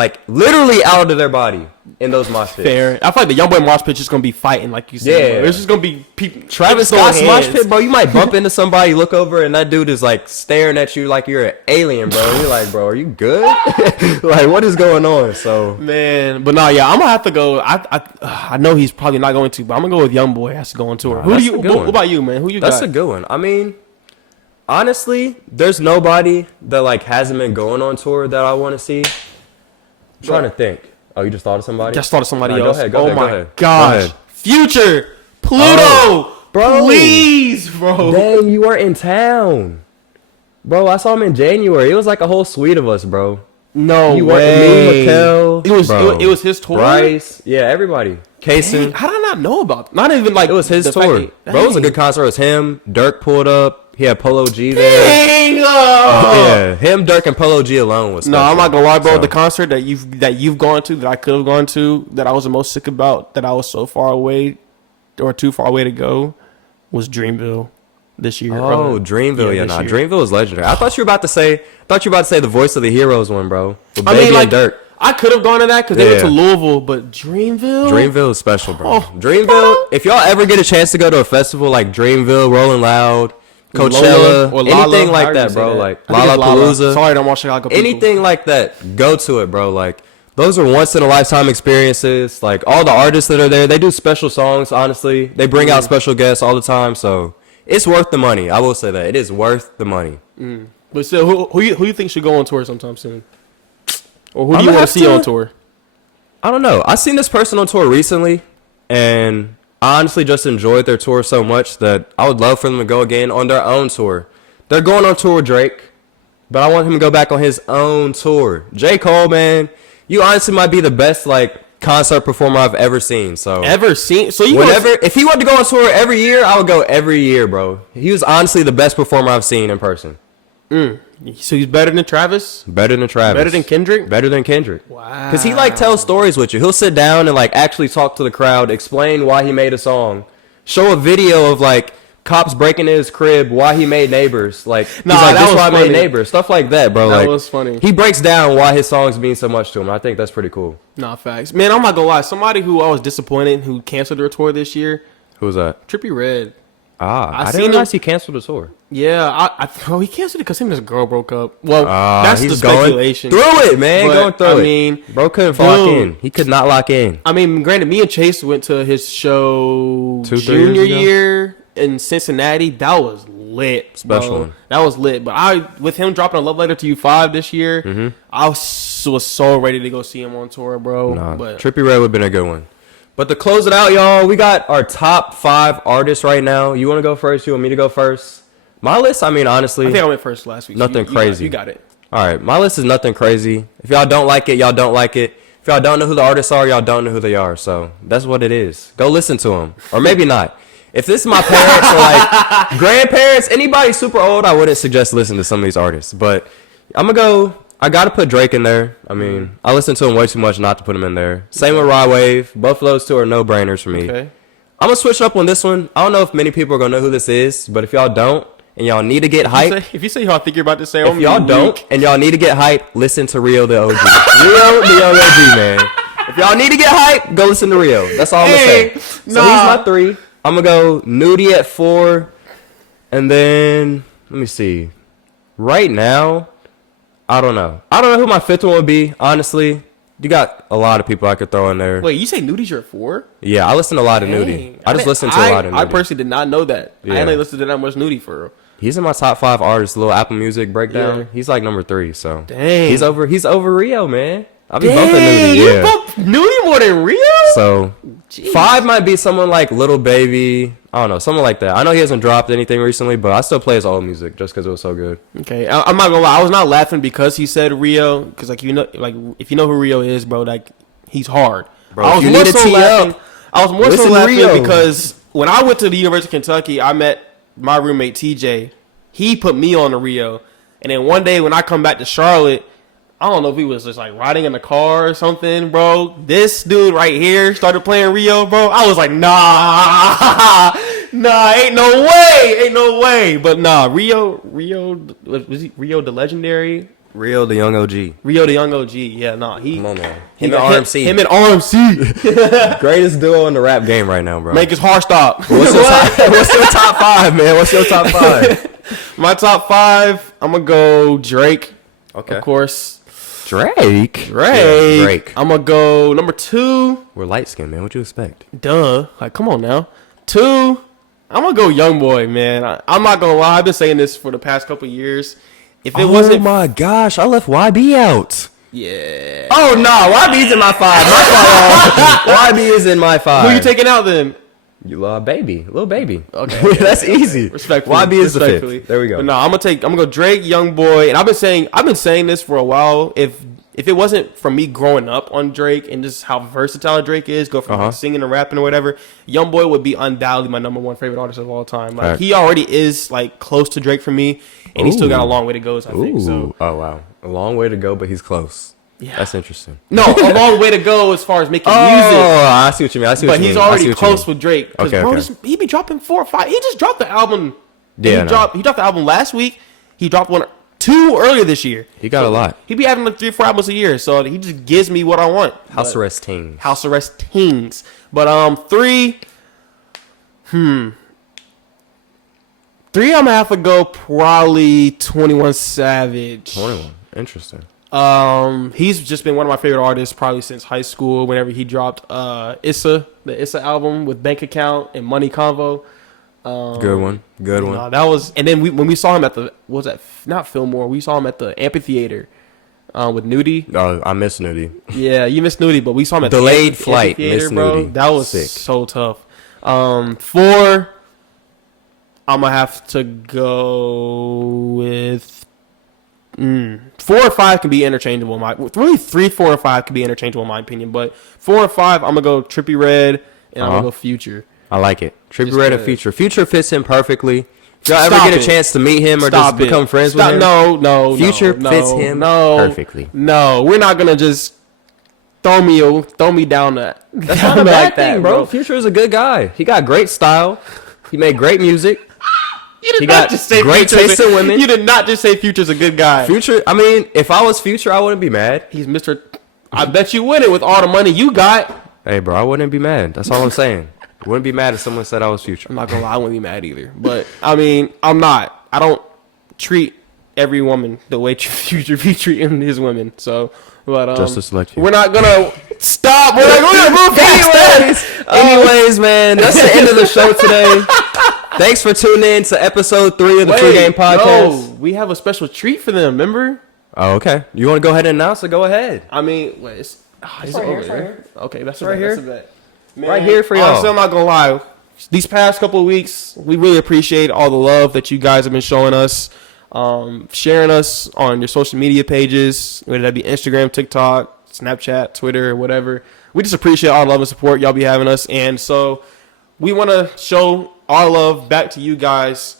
out of their body in those mosh pits. Fair. I feel like the YoungBoy mosh pit is just gonna be fighting, like you said. Yeah, bro. It's just gonna be people. Travis Scott's mosh pit, bro. You might bump into somebody, look over, and that dude is like staring at you like you're an alien, bro. And you're like, bro, are you good? Like, what is going on? So, man, but no, yeah, I'm gonna have to go. I know he's probably not going to, but I'm gonna go with YoungBoy. Has to go on tour. What about you, man? Who you got? That's a good one. I mean, honestly, there's nobody that like hasn't been going on tour that I want to see. I'm trying to think. Oh, you just thought of somebody? Just thought of somebody else. Go ahead. My gosh. Future. Pluto. Bro. Please, bro. Dang, you weren't in town. Bro, I saw him in January. It was like a whole suite of us, bro. No you way. Me, Mikkel, it was his tour? Bryce. Yeah, everybody. Kaysen. How did I not know about that? Not even like it was his tour. Bro, it was a good concert. It was him. Dirk pulled up. He had Polo G there. Dang! Yeah, him, Dirk, and Polo G alone was special. No, I'm not gonna lie, bro. So. The concert that you've gone to, that I could have gone to, that I was the most sick about, that I was so far away or too far away to go, was Dreamville this year. Oh, Dreamville, yeah, nah. Dreamville was legendary. I thought you were about to say the Voice of the Heroes one, bro. With Baby and Dirk. I could have gone to that because they went to Louisville, but Dreamville is special, bro. Dreamville, if y'all ever get a chance to go to a festival like Dreamville, Rolling Loud, Coachella, or anything like that, bro. Like Lollapalooza. Sorry, I don't watch Chicago people. Anything like that, go to it, bro. Like, those are once in a lifetime experiences. Like, all the artists that are there, they do special songs, honestly. They bring out special guests all the time, so it's worth the money. I will say that. It is worth the money. But still, who you think should go on tour sometime soon? Or who do you want to see on tour? I don't know. I seen this person on tour recently, and I honestly just enjoyed their tour so much that I would love for them to go again on their own tour. They're going on tour with Drake, but I want him to go back on his own tour. J. Cole, man, you honestly might be the best like concert performer I've ever seen. So if he wanted to go on tour every year, I would go every year, bro. He was honestly the best performer I've seen in person. So he's better than Travis? Better than Travis. Better than Kendrick? Better than Kendrick. Wow. Because he like tells stories with you. He'll sit down and like actually talk to the crowd, explain why he made a song, show a video of like cops breaking in his crib, why he made Neighbors. Like, he's like, this is why I made Neighbors. Stuff like that, bro. That was funny. He breaks down why his songs mean so much to him. I think that's pretty cool. Nah, facts. Man, I'm not gonna lie. Somebody who I was disappointed who canceled their tour this year. Who was that? Trippie Redd. I didn't realize he canceled the tour. Yeah, he canceled it because him and his girl broke up. Well, that's the speculation. Through it, man. Going through it. I mean, bro couldn't lock in. He could not lock in. I mean, granted, me and Chase went to his show junior year in Cincinnati. That was lit. Special one. That was lit. But with him dropping a Love Letter to You 5 this year, I was so ready to go see him on tour, bro. But Trippie Redd would have been a good one. But to close it out, y'all, we got our top 5 artists right now. You want to go first? You want me to go first? My list, I mean, honestly, I think I went first last week. Nothing crazy. You got it. All right, my list is nothing crazy. If y'all don't like it, y'all don't like it. If y'all don't know who the artists are, y'all don't know who they are. So that's what it is. Go listen to them. Or maybe not. If this is my parents or like grandparents, anybody super old, I wouldn't suggest listening to some of these artists. But I'm going to go. I got to put Drake in there. I mean, I listen to him way too much not to put him in there. Same with Rod Wave. Both of those two are no-brainers for me. Okay. I'm going to switch up on this one. I don't know if many people are going to know who this is, but if y'all don't and y'all need to get hype. If you say who I think you're about to say, if y'all don't and y'all need to get hype, listen to Rio the OG. Rio the OG, man. If y'all need to get hype, go listen to Rio. That's all I'm going to say. So he's my 3. I'm going to go Nudie at 4. And then, let me see. Right now, I don't know. I don't know who my 5th one would be, honestly. You got a lot of people I could throw in there. Wait, you say Nudie's your 4? Yeah, I listen to a lot of Nudie. I just listen to a lot of Nudie. I personally did not know that. Yeah. I didn't listen to that much Nudie for real. He's in my top 5 artists, little Apple Music breakdown. Yeah. He's like number 3, so. Dang. He's over Rio, man. I'll be bumping Nudie. You bump Nudie more than Rio? So, jeez. 5 might be someone like Lil Baby. I don't know, someone like that. I know he hasn't dropped anything recently, but I still play his old music just because it was so good. Okay, I'm not gonna lie. I was not laughing because he said Rio, because if you know who Rio is, bro, like he's hard. Bro, I was more so laughing because when I went to the University of Kentucky, I met my roommate TJ. He put me on the Rio, and then one day when I come back to Charlotte, I don't know if he was just like riding in the car or something, bro. This dude right here started playing Rio, bro. I was like, nah, ain't no way. But nah, Rio, was he Rio the legendary? Rio the young OG. Yeah, nah, come on, man. Him and RMC. Greatest duo in the rap game right now, bro. Make his heart stop. What's your top 5, man? What's your top 5? My top 5, I'm gonna go Drake. Okay. Of course. Drake. Yeah, Drake. I'm going to go number 2. We're light skinned, man. What you expect? Duh. Like, come on now. 2, I'm gonna go young boy, man. I'm not gonna lie. I've been saying this for the past couple of years. If it Oh my gosh, I left YB out. yeah. Oh no, YB's in my 5. My fault. YB is in my 5. Who you taking out then? You love little baby. Okay. That's easy. Respectfully. YB is the 5th. There we go. But no, I'm gonna go Drake, young boy, and I've been saying this for a while. If it wasn't from me growing up on Drake and just how versatile Drake is, go from like singing to rapping or whatever, young boy would be undoubtedly my number 1 favorite artist of all time. Like he already is like close to Drake for me, and he still got a long way to go. I think so. Oh wow, a long way to go, but he's close. Yeah, that's interesting. No, a long way to go as far as making music. Oh, I see what you mean. But he's already close with Drake. Because he be dropping 4 or 5. He just dropped the album. Yeah, he dropped the album last week. He dropped 2 earlier this year. He got a lot. He be having like 3 or 4 albums a year. So he just gives me what I want. House arrest teams. But 3. 3, I'm gonna have to go probably 21 Savage. 21. Interesting. He's just been one of my favorite artists probably since high school. Whenever he dropped the Issa album with Bank Account and Money Convo. Good one. That was, and then when we saw him at not Fillmore, we saw him at the amphitheater with Nudie. Oh, I miss Nudie. Yeah, you missed Nudie, but we saw him at Delayed the Flight. Amphitheater, Miss bro. Nudie. That was sick. So tough. 4, I'm gonna have to go with 4 or 5 can be interchangeable. Really 3, 4, or 5 can be interchangeable in my opinion. But 4 or 5, I'm gonna go Trippie Redd and I'm gonna go Future. I like it. Trippie Redd and Future. Future fits him perfectly. If y'all ever get a chance to meet him or just become friends with him, no, Future fits him perfectly. No, we're not gonna just throw me down that. That's not a bad thing, bro. Future is a good guy. He got great style. He made great music. He got great taste in women. You did not just say Future's a good guy. Future, I mean, if I was Future, I wouldn't be mad. He's Mr. I bet you wouldn't with all the money you got. Hey, bro, I wouldn't be mad. That's all I'm saying. I wouldn't be mad if someone said I was Future. I'm not gonna lie, I wouldn't be mad either. But I mean, I'm not. I don't treat every woman the way Future be treating his women. So, but just to select you. We're not gonna stop. We're not gonna move past Anyways, man, that's the end of the show today. Thanks for tuning in to episode 3 of the FreeGame Podcast. No, we have a special treat for them. Remember? Oh, okay. You want to go ahead and announce it? Go ahead. I mean, wait, it's right here. Okay, that's right here. Man, right here for y'all. Honestly, I'm not gonna lie. These past couple of weeks, we really appreciate all the love that you guys have been showing us, sharing us on your social media pages, whether that be Instagram, TikTok, Snapchat, Twitter, or whatever. We just appreciate all the love and support y'all be having us, and so we want to show our love back to you guys,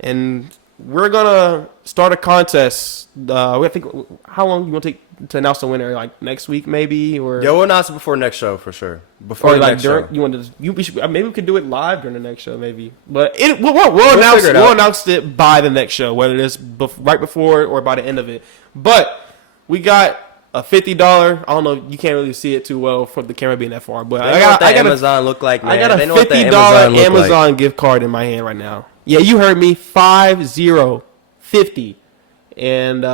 and we're gonna start a contest. I think, how long you want to take to announce the winner? Like next week, maybe, or we'll announce it before next show for sure. Before the next show. You want to? Maybe we could do it live during the next show, maybe. But we'll announce it by the next show, whether it's right before or by the end of it. But we got a $50. I don't know. You can't really see it too well for the camera being that far, but I got Amazon look like. Man. I got a $50 Amazon gift card in my hand right now. Yeah, you heard me. 50, and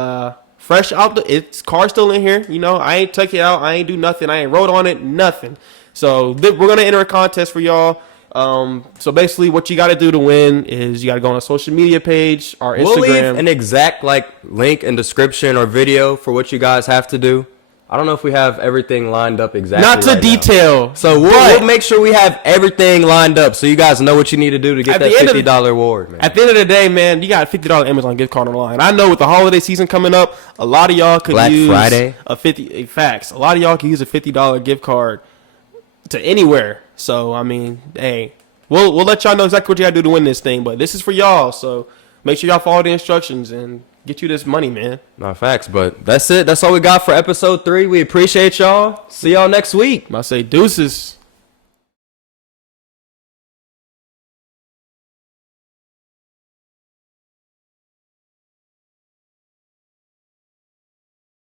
fresh out its car's still in here. You know, I ain't took it out. I ain't do nothing. I ain't wrote on it. Nothing. So we're gonna enter a contest for y'all. So basically, what you got to do to win is you got to go on a social media page, our Instagram. We'll leave an exact link and description or video for what you guys have to do. I don't know if we have everything lined up exactly. Not to detail. Now. So we'll make sure we have everything lined up so you guys know what you need to do to get that $50 award, man. At the end of the day, man, you got a $50 Amazon gift card online. I know with the holiday season coming up, a lot of y'all could use Friday. Facts. A lot of y'all could use a $50 gift card to anywhere. So, I mean, hey, we'll let y'all know exactly what you got to do to win this thing. But this is for y'all, so make sure y'all follow the instructions and get you this money, man. No, facts, but that's it. That's all we got for episode 3. We appreciate y'all. See y'all next week. I say deuces.